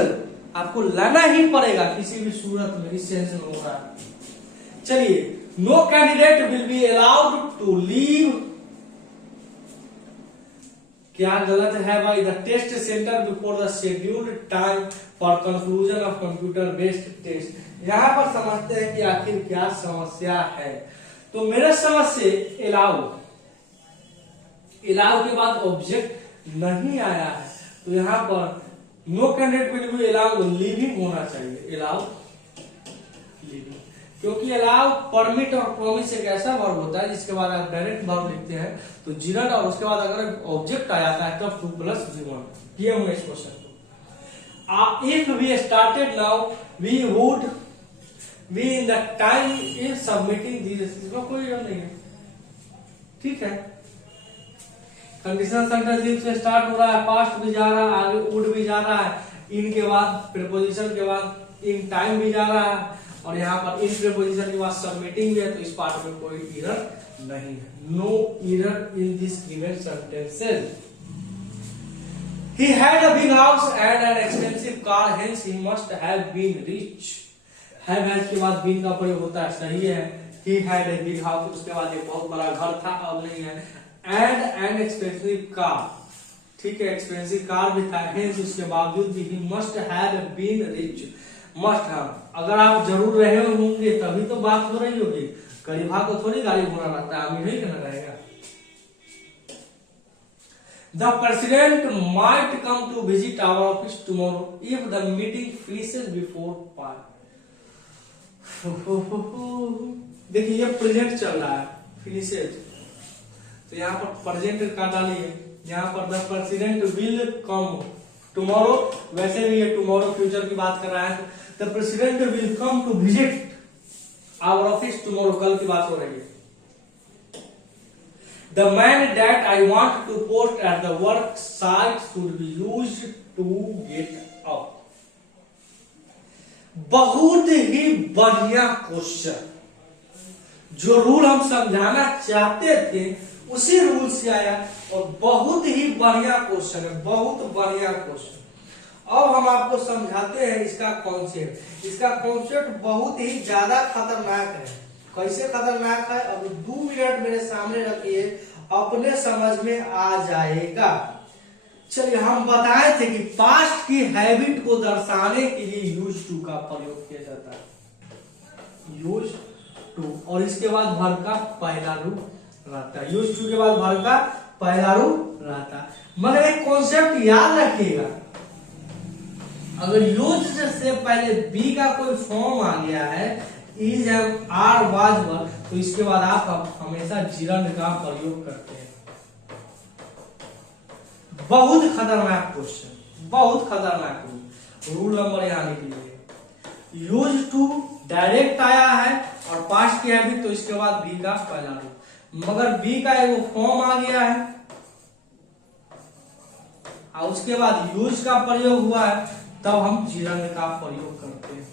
आपको लाना ही पड़ेगा किसी भी सूरत में, इस सेंस में हो रहा है। चलिए, no candidate will be allowed to leave, क्या गलत है भाई? The test centre before the scheduled time for conclusion of computer based test. यहां पर समझते हैं कि आखिर क्या समस्या है। तो मेरे समझ से अलाउ के बाद ऑब्जेक्ट नहीं आया है, तो यहाँ पर no candidate will be allow living होना चाहिए, अलाउ लिविंग, क्योंकि अलाउ परमिट और प्रॉमिस एक ऐसा वर्ब होता है जिसके बाद आप डायरेक्ट वर्ब लिखते हैं तो जीरन, और उसके बाद अगर ऑब्जेक्ट आ जाता है तब 2+1 ये हूं इस क्वेश्चन को। If we started now we would be in the time in submitting this, इसमें कोई एरर नहीं है, ठीक है। कंडीशनल सेंटेंस से स्टार्ट हो रहा है, पास्ट भी जा रहा है, आगे वुड भी जा रहा है, इन के बाद प्रीपोजिशन के बाद इन टाइम भी जा रहा है, और यहाँ पर इन प्रीपोजिशन के बाद सबमिटिंग भी है, तो इस पार्ट में कोई एरर नहीं है। No error in this given sentences. He had a big house and an expensive car, hence he must have been rich. Have has के बाद been का प्रयोग होता है, सही है। He had a big house, उसके बाद एक बहुत बड़ा घर था, अब नहीं है। And an expensive car, ठीक है, एक्सपेंसिव कार भी था, hence उसके बावजूद भी he must have been rich, must have, अगर आप जरूर रहे होंगे तभी तो बात हो रही होगी, गरीबा को थोड़ी गाड़ी घोड़ा रहता है, अमीर ही कहना रहेगा। The president might come to visit our office tomorrow if the meeting finishes before 5. देखिए, ये प्रेजेंट चल रहा है, फिनिशेज, तो यहाँ पर प्रेजेंट का डालिए, यहाँ पर the president will come tomorrow, वैसे भी ये टुमारो फ्यूचर की बात कर रहा है। The president will come to visit our office tomorrow, कल की बात हो रही है। The man that I want to post at the work site should be used to get up. बहुत ही बढ़िया क्वेश्चन, जो रूल हम समझाना चाहते थे उसी रूल से आया, और बहुत ही बढ़िया क्वेश्चन है, बहुत बढ़िया क्वेश्चन। अब हम आपको समझाते हैं इसका कॉन्सेप्ट। इसका कॉन्सेप्ट बहुत ही ज्यादा खतरनाक है। कैसे खतरनाक है, अब 2 मिनट मेरे सामने रखिए, अपने समझ में आ जाएगा। चलिए, हम बताए थे कि पास्ट की हैबिट को दर्शाने के लिए यूज टू का प्रयोग किया जाता है, यूज टू, और इसके बाद वर्ब का पहला रूप रहता है। यूज टू के बाद वर्ब का पहला रूप रहता है। मगर एक कॉन्सेप्ट याद रखिएगा, अगर यूज से पहले बी का कोई फॉर्म आ गया है, इज आर वाज वर, तो इसके बाद आप हमेशा जिरंड का प्रयोग करते हैं। बहुत खतरनाक क्वेश्चन, बहुत खतरनाक रूल नंबर यहाँ लिख लीजिए। यूज टू डायरेक्ट आया है और पास्ट की हैबिट, तो इसके बाद बी का पहला रूप, मगर बी का एक फॉर्म आ गया है और उसके बाद यूज का प्रयोग हुआ है, तब हम जिरंड का प्रयोग करते हैं।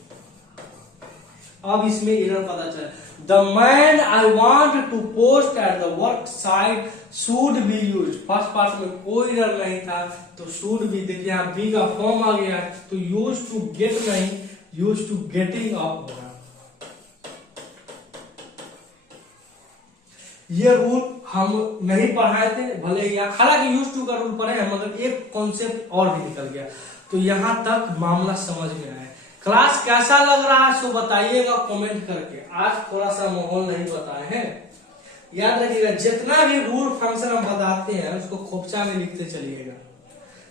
अब इसमें एरर पता चला, the man I want to post at the work site should be use, first part में कोई एरर नहीं था, तो शुड भी, देखिए यहाँ बी का फॉर्म आ गया है, तो यूज टू गेट नहीं, यूज टू गेटिंग अप होगा। ये रूल हम नहीं पढ़ाए थे, भले ही हालांकि यूज टू का रूल पढ़े हैं मगर एक कॉन्सेप्ट और भी निकल गया। तो यहाँ तक मामला समझ में आया। क्लास कैसा लग रहा है सो बताइएगा कमेंट करके। आज थोड़ा सा माहौल नहीं बताए हैं। याद रखिएगा जितना भी रूल फंक्शन हम बताते हैं उसको खोपचा में लिखते चलिएगा,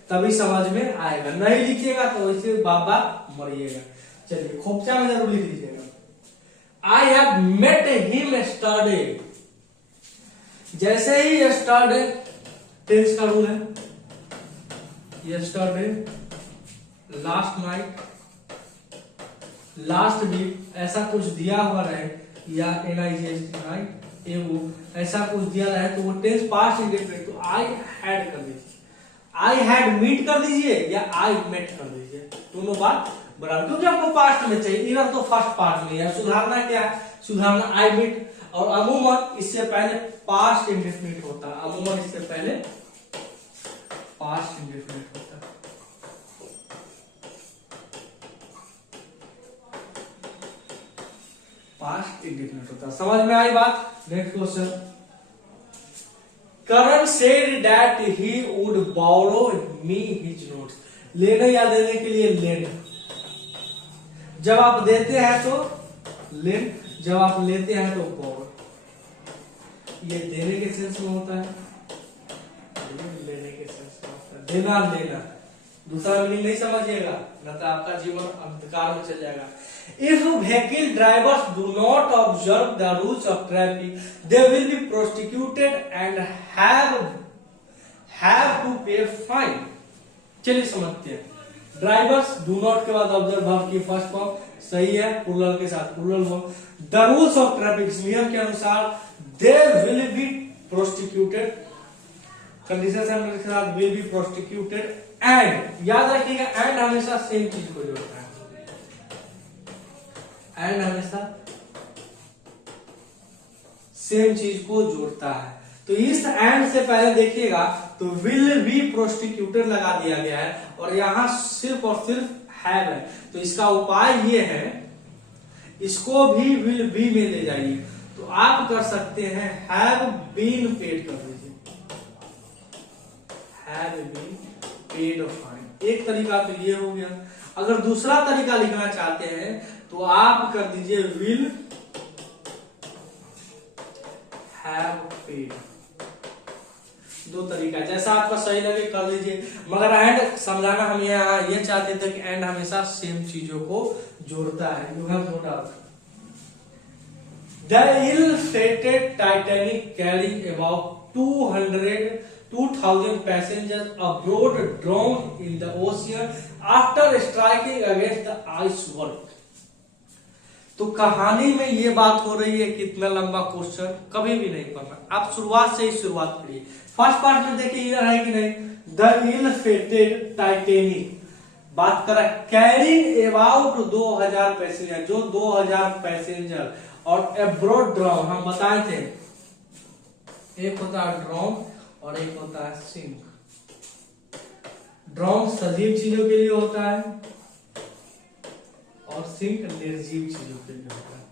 तभी समझ में आएगा। नहीं लिखिएगा तो वैसे बाबा मरिएगा। चलिए खोपचा में जरूर लिख लीजिएगा। I have met him yesterday. जैसे ही यस्टरडे टेंस का रूल है, yesterday, last night, last week, ऐसा कुछ दिया हुआ रहे या नाइट एगो ऐसा कुछ दिया रहे तो वो टेंस पास्ट इंडेफिनिट, तो आई हैड कर दीजिए, आई हैड मीट कर दीजिए या आई मेट कर दीजिए, दोनों बात बराबर। क्योंकि आपको पास्ट में चाहिए, इधर तो फर्स्ट पार्ट में है। सुधारना क्या है? सुधारना आई मीट, और अमूमन इससे पहले पास्ट इंडेफिनिट होता है। अमूमन इससे पहले पास्ट इंडेफिनिट होता है। पास्ट इंडेफिनिट होता है। समझ में आई बात? Next question. Karan said that he would borrow me his notes. लेने या देने के लिए लेन। जब आप देते हैं तो लेन, जब आप लेते हैं तो बोरो। ये देने के सेंस में होता है, लेने के सेंस में होता है। देना लेना, दूसरा मीनिंग नहीं समझिएगा न तो आपका जीवन अंधकार में चल जाएगा। If vehicle drivers do not observe the rules of traffic, they will be prosecuted and have to pay fine. चलिए समझते हैं। ड्राइवर्स डू नॉट के बाद ऑब्जर्व वर्ब की फर्स्ट फॉर्म सही है, प्लूरल के साथ plural form. The rules of traffic, नियम के अनुसार they will be prosecuted, condition के साथ विल बी प्रोस्टिक्यूटेड। एंड याद रखिएगा, एंड हमेशा सेम चीज को जोड़ता है। एंड हमेशा सेम चीज को जोड़ता है। तो इस एंड से पहले देखिएगा तो विल बी प्रोस्टिक्यूटेड लगा दिया गया है और यहां सिर्फ और सिर्फ हैव है। तो इसका उपाय ये है, इसको भी विल बी में ले जाइए। तो आप कर सकते हैं हैव बीन पेड कर दीजिए, हैव बीन पेड फाइन। एक तरीका तो ये हो गया। अगर दूसरा तरीका लिखना चाहते हैं तो आप कर दीजिए विल हैव पेड। दो तरीका, जैसा आपका सही लगे कर लीजिए। मगर एंड समझाना हम यहाँ ये चाहते थे कि एंड हमेशा सेम चीजों को जोड़ता है। You have no doubt. The ill fated Titanic carrying about 2000 passengers abroad drowned in the ocean after striking against the iceberg. तो कहानी में ये बात हो रही है कि इतना लंबा क्वेश्चन कभी भी नहीं पढ़ना, आप शुरुआत से ही शुरुआत करिए। फर्स्ट पार्ट में देखिए इधर है कि नहीं, द इल-फेटेड टाइटैनिक बात कर रहा है कैरिंग अबाउट 2000 पैसेंजर, जो 2000 पैसेंजर, और एब्रोड ड्राउन हम बताए थे, एक होता है ड्राउन और एक होता है सिंक। ड्राउन सजीव चीजों के लिए होता है और सिंक निर्जीव चीजों के लिए होता है।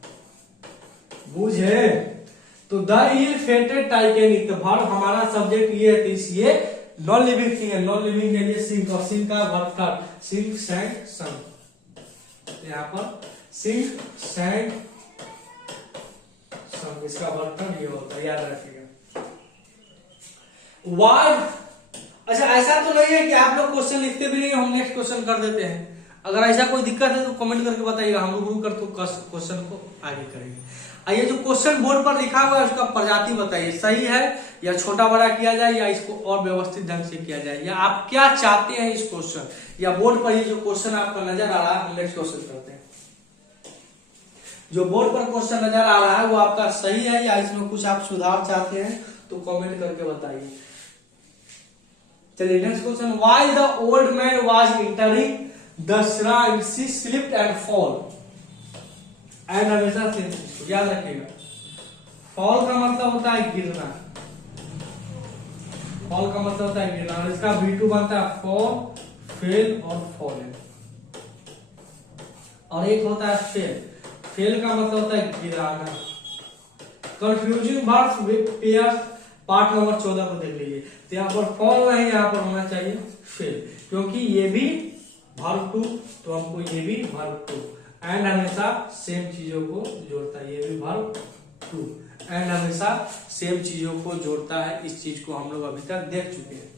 बुझे? तो द इल-फेटेड टाइटैनिक, तो वर्ब हमारा सब्जेक्ट ये है, तो इसलिए नॉन लिविंग थिंग है, नॉन लिविंग के लिए सिंक, और सिंक का वर्ब था सिंक सैंक सन। यहाँ पर सिंक सैंक सन, इसका वर्ब था ये होता है, याद रखिएगा। वार्ड, अच्छा ऐसा तो नहीं है कि आप लोग क्वेश्चन लिखते भी नहीं, हम नेक्स्ट क्वेश्चन कर देते हैं। अगर ऐसा कोई दिक्कत है तो कमेंट करके बताइएगा, हम लोग कर तो क्वेश्चन को आगे करेंगे। ये जो क्वेश्चन बोर्ड पर लिखा हुआ है उसका प्रजाति बताइए, सही है या छोटा बड़ा किया जाए या इसको और व्यवस्थित ढंग से किया जाए, या आप क्या चाहते हैं इस क्वेश्चन, या बोर्ड पर ये जो क्वेश्चन आपका नजर आ रहा है, हम नेक्स्ट क्वेश्चन करते हैं। जो बोर्ड पर क्वेश्चन नजर आ रहा है वो आपका सही है या इसमें कुछ आप सुधार चाहते हैं तो कमेंट करके बताइए। चलिए next question. While the old man was entering the shrine she slipped and fall. And हमेशा याद रखिएगा, फॉल का मतलब होता है गिरना, फॉल का मतलब होता है गिरना, और इसका V2 बनता है फॉल, फेल और फॉलन। और एक होता है फेल, फेल का मतलब होता है गिराना। Confusing words with pairs, part number 14 को देख लीजिए। तो यहाँ पर फॉल नहीं, यहाँ पर होना चाहिए फेल, क्योंकि ये भी वर्ब टू, तो हमको ये भी वर्ब टू। एंड हमेशा सेम चीजों को जोड़ता है, ये भी वर्ब टू। एंड हमेशा सेम चीजों को जोड़ता है, इस चीज को हम लोग अभी तक देख चुके हैं।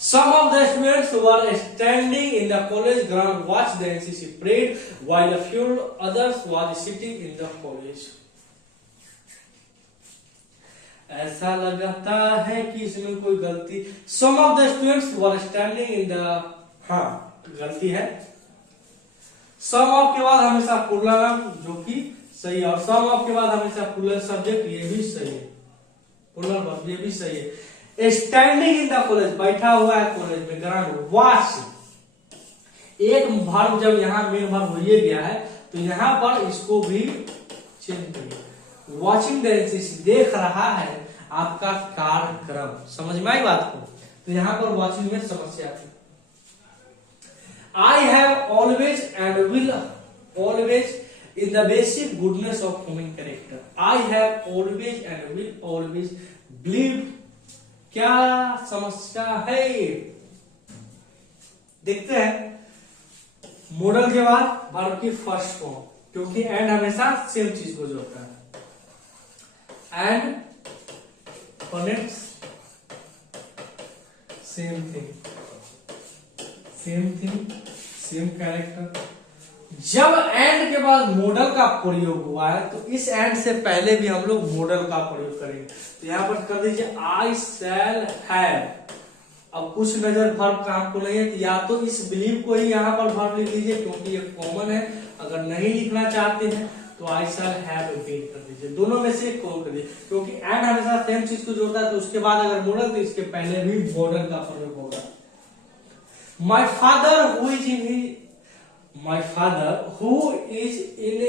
Some of the students were standing in the college ground watch the NCC parade, while a few others was sitting in the college. ऐसा लगता है कि इसमें कोई गलती। Some of the students were standing in the, हाँ गलती है। Some of के बाद हमेशा प्लूरल, जो कि सही है, और some of के बाद हमेशा प्लूरल सब्जेक्ट, ये भी सही है, प्लूरल वर्ब ये भी सही है। स्टैंडिंग इन द कॉलेज, बैठा हुआ है कॉलेज में, ग्राउंड वॉच। एक वर्ब जब यहाँ मेन वर्ब हो गया है तो यहाँ पर इसको भी चेंज करिए। वॉचिंग द एनसीसी, देख रहा है आपका कार्यक्रम। समझ में आई बात को? तो यहाँ पर वॉचिंग में समस्या थी। आई have always and will always in the basic goodness of human character. I have always and will always believe. क्या समस्या है देखते हैं। मॉडल के बाद वर्ब की फर्स्ट फॉर्म, क्योंकि एंड हमेशा सेम चीज को जोड़ता है। And connects same thing, same character. जब एंड के बाद मॉडल का प्रयोग हुआ है तो इस एंड से पहले भी हम लोग मॉडल का प्रयोग करेंगे। तो यहाँ पर कर दीजिए आई शैल हैव। अब कुछ नजर वर्ब का हमको नहीं है, तो या तो इस बिलीव को ही यहाँ पर वर्ब लिख लीजिए, क्योंकि ये कॉमन है। अगर नहीं लिखना चाहते हैं तो आई शैल हैव बीन कर दीजिए, दोनों में से एक कॉमन कर दीजिए, क्योंकि एंड हमेशा सेम चीज को जोड़ता है। तो उसके बाद अगर मॉडल, तो इसके पहले भी मॉडल का प्रयोग होगा। My father who is in My father, who is in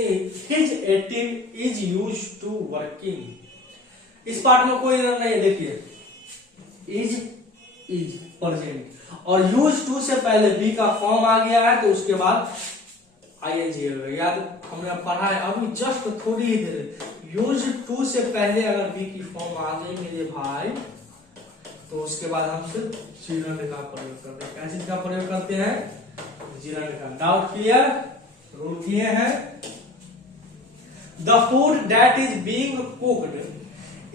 his 18, is used to working. इस पार्ट में कोई एरर नहीं है, देखिए इज प्रेजेंट, और यूज टू से पहले बी का फॉर्म आ गया है, तो उसके बाद आईएनजी हो गया। याद हमने पढ़ा है अभी जस्ट थोड़ी ही देर। यूज टू से पहले अगर बी की फॉर्म आ गई मेरे भाई, तो उसके बाद हम सिर्फ चिल्ड्रन का प्रयोग करते हैं। क्या चीज का प्रयोग करते हैं? जीरा का। Doubt clear? रूल किए हैं। The food that is being cooked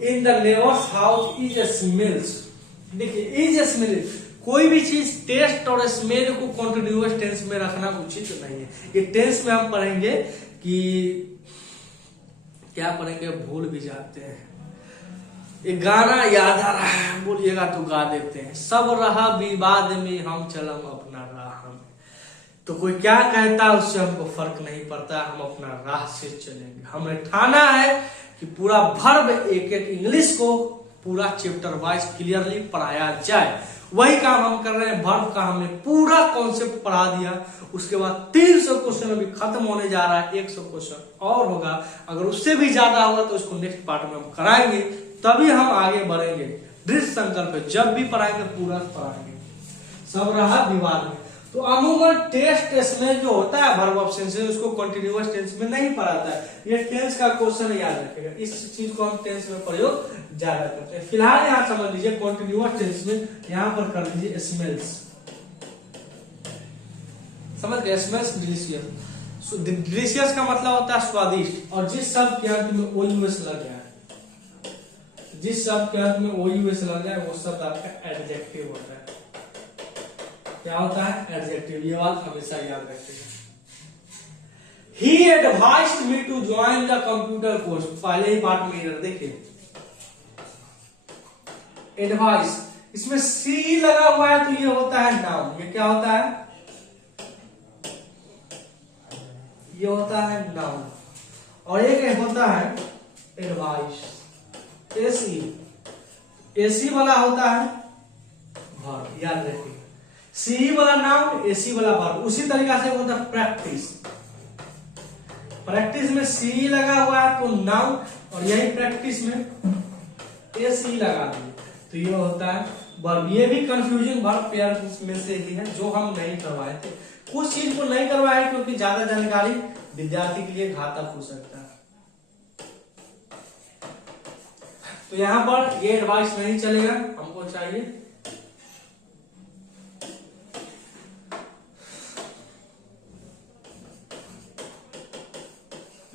in the labours house is smells. देखिए इज स्मेल, कोई भी चीज टेस्ट और स्मेल को कॉन्टिन्यूअस टेंस में रखना उचित नहीं है। ये टेंस में हम पढ़ेंगे कि क्या पढ़ेंगे, भूल भी जाते हैं। ये गाना याद आ रहा है, बोलिएगा तो गा देते हैं। सब रहा विवाद में, हम चलम अपना राह में। तो कोई क्या कहता है उससे हमको फर्क नहीं पड़ता, हम अपना राह से चलेंगे। हमें ठाना है कि पूरा वर्ब एक एक इंग्लिश को पूरा चैप्टर वाइज क्लियरली पढ़ाया जाए। वही काम हम कर रहे हैं। वर्ब का हमने पूरा कॉन्सेप्ट पढ़ा दिया। उसके बाद 300 क्वेश्चन अभी खत्म होने जा रहा है, 100 क्वेश्चन और होगा। अगर उससे भी ज्यादा होगा तो उसको नेक्स्ट पार्ट में हम कराएंगे, तभी हम आगे बढ़ेंगे। दृढ़ संकल्प, जब भी पढ़ाएंगे पूरा पढ़ाएंगे। सब रहा विवाद में। तो अमूमन टेस्ट में जो होता है वर्ब ऑफ सेंसेस, उसको कंटिन्यूअस टेंस में नहीं पढ़ाता है। ये टेंस का क्वेश्चन याद रखेगा, इस चीज को हम टेंस में प्रयोग ज्यादा करते हैं। फिलहाल यहाँ समझ लीजिए कंटिन्यूअस टेंस में यहाँ पर कर लीजिए स्मेल्स। समझ गए? Smells delicious. डिलीशियस का मतलब होता है स्वादिष्ट। और जिस शब्द के अंत में ओयूएस लग गया है, जिस शब्द के अंत में ओयूएस लग जाए वो शब्द आपका एडजेक्टिव होता है। क्या होता है? एडजेक्टिव। ये बात हमेशा याद रखिएगा। He advised me to join the computer course। पहले ही पार्ट में इधर देखिए एडवाइस, इसमें सी लगा हुआ है तो ये होता है नाउन। ये क्या होता है? ये होता है नाउन। और एक होता है एडवाइस, एसी। एसी वाला होता है वर्ब, याद रखिए। सी वाला नाउन, एसी वाला वर्ब। उसी तरीका से होता है प्रैक्टिस। प्रैक्टिस में सी लगा हुआ है तो नाउन, और यही प्रैक्टिस में एसी लगा दिए तो ये होता है वर्ब। ये भी कंफ्यूजन वर्ब पेयर में से ही है जो हम नहीं करवाए थे। कुछ चीज को नहीं करवाए क्योंकि ज्यादा जानकारी विद्यार्थी के लिए घातक हो सकता है। तो यहाँ पर ये एडवाइस नहीं चलेगा, हमको चाहिए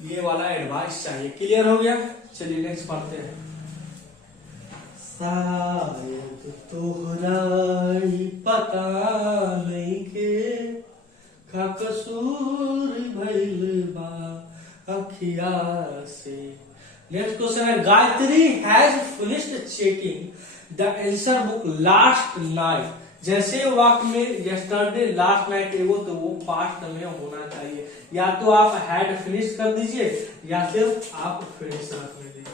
ये वाला एडवाइस चाहिए। क्लियर हो गया? चलिए नेक्स्ट पढ़ते हैं। शायद तोहरा ही पता नहीं के का कसूर भइल बा अखिया से। नेक्स्ट क्वेश्चन है, Gayatri has finished checking the answer book last night. जैसे वाक्य में यस्टरडे लास्ट नाइट एगो तो वो पास्ट में होना चाहिए। या तो आप हैड फिनिश कर दीजिए या सिर्फ आप फिनिश रख दीजिए,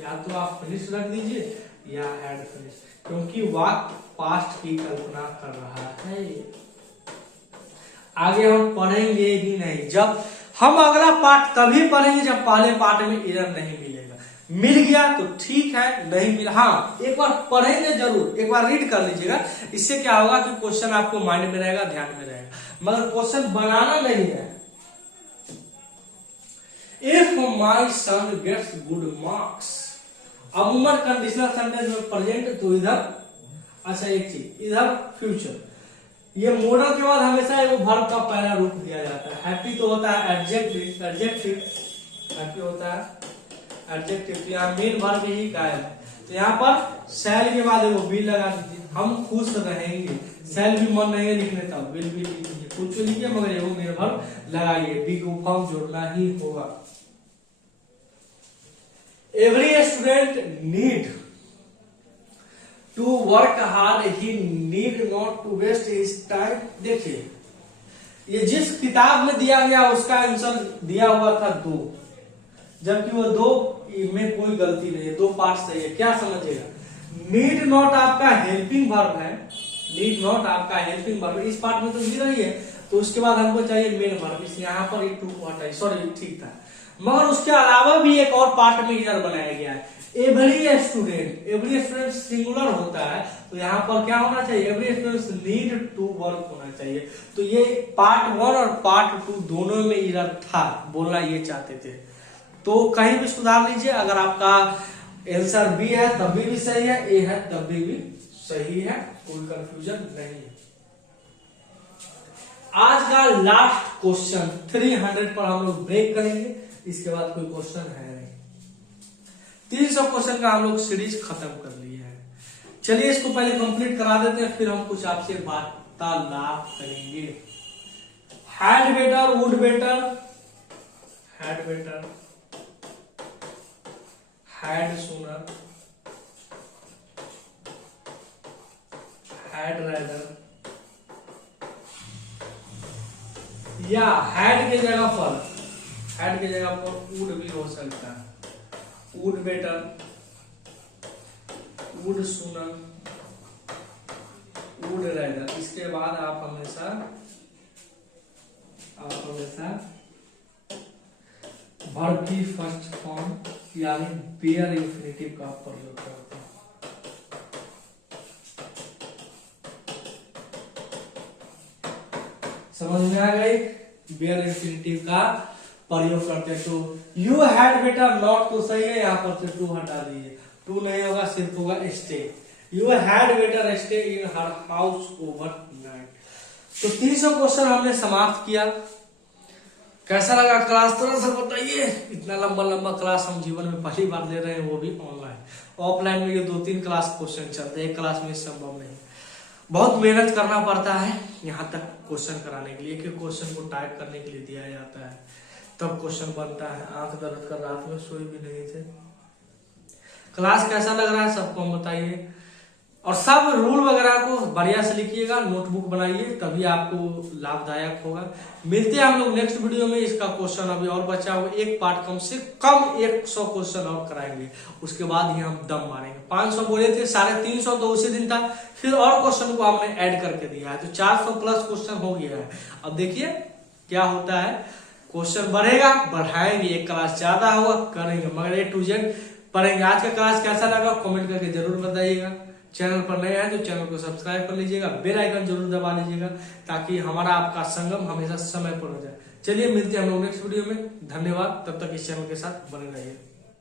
या तो आप फिनिश रख दीजिए या हैड फिनिश, क्योंकि वाक्य पास्ट की कल्पना कर रहा है। आगे हम पढ़ेंगे ही नहीं, जब हम अगला पार्ट तभी पढ़ेंगे जब पहले पार्ट में एरर नहीं मिलेगा। मिल गया तो ठीक है, नहीं मिला, हाँ एक बार पढ़ेंगे जरूर, एक बार रीड कर लीजिएगा। इससे क्या होगा कि क्वेश्चन आपको माइंड में रहेगा, ध्यान में रहेगा, मगर क्वेश्चन बनाना नहीं है। If my son gets good marks, अमूमन कंडीशनल सेंटेंस में प्रेजेंट, तो इधर अच्छा एक चीज, इधर फ्यूचर। ये मॉडल के बाद हमेशा वो वर्ब का पहला रूप दिया जाता है। हैप्पी तो होता है एडजेक्टिव, हैप्पी होता है एडजेक्टिव, तो यहाँ मेन वर्ब ही गायब है। तो यहाँ पर शैल के बाद वो विल लगा दीजिए, हम खुश रहेंगे। शैल भी मन नहीं लिखने तब विल भी लिखिए, कुछ लिखिए मगर ये मेन वर्ब लगाइए, बी को फॉर्म जोड़ना ही होगा। Every student need to work hard, he need not to waste his time. देखिए ये जिस किताब में दिया गया उसका आंसर दिया हुआ था 2, जबकि वो 2 में कोई गलती नहीं है, 2 पार्ट सही है। क्या समझिएगा, नीड नॉट आपका हेल्पिंग वर्ब है, नीड नॉट आपका हेल्पिंग वर्ब, इस पार्ट में तो दी रही है, तो उसके बाद हमको चाहिए मेन वर्ब। इस यहाँ पर ये 2 को हटाइए, सॉरी ठीक था, मगर उसके अलावा भी एक और पार्ट में इधर बनाया गया है। एवरी स्टूडेंट सिंगुलर होता है, तो यहाँ पर क्या होना चाहिए, every student need to work होना चाहिए। तो ये पार्ट 1 और पार्ट 2 दोनों में इधर था, बोलना ये चाहते थे, तो कहीं भी सुधार लीजिए। अगर आपका आंसर बी है तब भी सही है, ए है तब भी सही है, कोई कंफ्यूजन नहीं है। आज का लास्ट क्वेश्चन 300 पर हम लोग ब्रेक करेंगे, इसके बाद कोई क्वेश्चन है नहीं। 300 क्वेश्चन का हम लोग सीरीज खत्म कर लिए हैं। चलिए इसको पहले कंप्लीट करा देते हैं, फिर हम कुछ आपसे वार्तालाप करेंगे। Had better, would better, had better, had sooner, had rider, या हैड के जगह पर वुड भी हो सकता है। Would better, would sooner, would rider. इसके बाद आप हमेशा वर्ब की फर्स्ट फॉर्म यानी बेयर इंफिनिटिव का प्रयोग करते हैं। समझ में आ गई, बेयर इंफिनिटिव का प्रयोग करते हैं। तो यू हैड बेटर नॉट तो सही है, यहाँ पर से 2 हटा दीजिए, 2 नहीं होगा, सिर्फ होगा stay. You had better stay in her house over night. तो 300 क्वेश्चन हमने समाप्त किया। कैसा लगा क्लास, थोड़ा सा बताइए। इतना लंबा क्लास हम जीवन में पहली बार ले रहे हैं, वो भी ऑनलाइन। ऑफलाइन में ये 2-3 क्लास क्वेश्चन चलते हैं, एक क्लास में संभव नहीं। बहुत मेहनत करना पड़ता है यहाँ तक क्वेश्चन कराने के लिए, एक क्वेश्चन को टाइप करने के लिए दिया जाता है, तब क्वेश्चन बनता है। आंख दर्द कर, रात में सोए भी नहीं थे। क्लास कैसा लग रहा है सबको हम बताइए, और सब रूल वगैरह को बढ़िया से लिखिएगा, नोटबुक बनाइए, तभी आपको लाभदायक होगा। मिलते हैं हम लोग नेक्स्ट वीडियो में। इसका क्वेश्चन अभी और बचा हुआ, एक पार्ट कम से कम 100 क्वेश्चन और कराएंगे, उसके बाद ही हम दम मारेंगे। 500 बोले थे, 350 तो उसी दिन था, फिर और क्वेश्चन को हमने ऐड करके दिया है, तो 400 प्लस क्वेश्चन हो गया है। अब देखिए क्या होता है, क्वेश्चन बढ़ेगा, बढ़ाएंगे, एक क्लास ज्यादा होगा करेंगे, मगर A to Z पढ़ेंगे। आज का क्लास कैसा लगा कमेंट करके जरूर बताइएगा। चैनल पर नए हैं तो चैनल को सब्सक्राइब कर लीजिएगा, बेल आइकन जरूर दबा लीजिएगा, ताकि हमारा आपका संगम हमेशा समय पर हो जाए। चलिए मिलते हैं हम लोग नेक्स्ट वीडियो में। धन्यवाद, तब तक इस चैनल के साथ बने रहिए।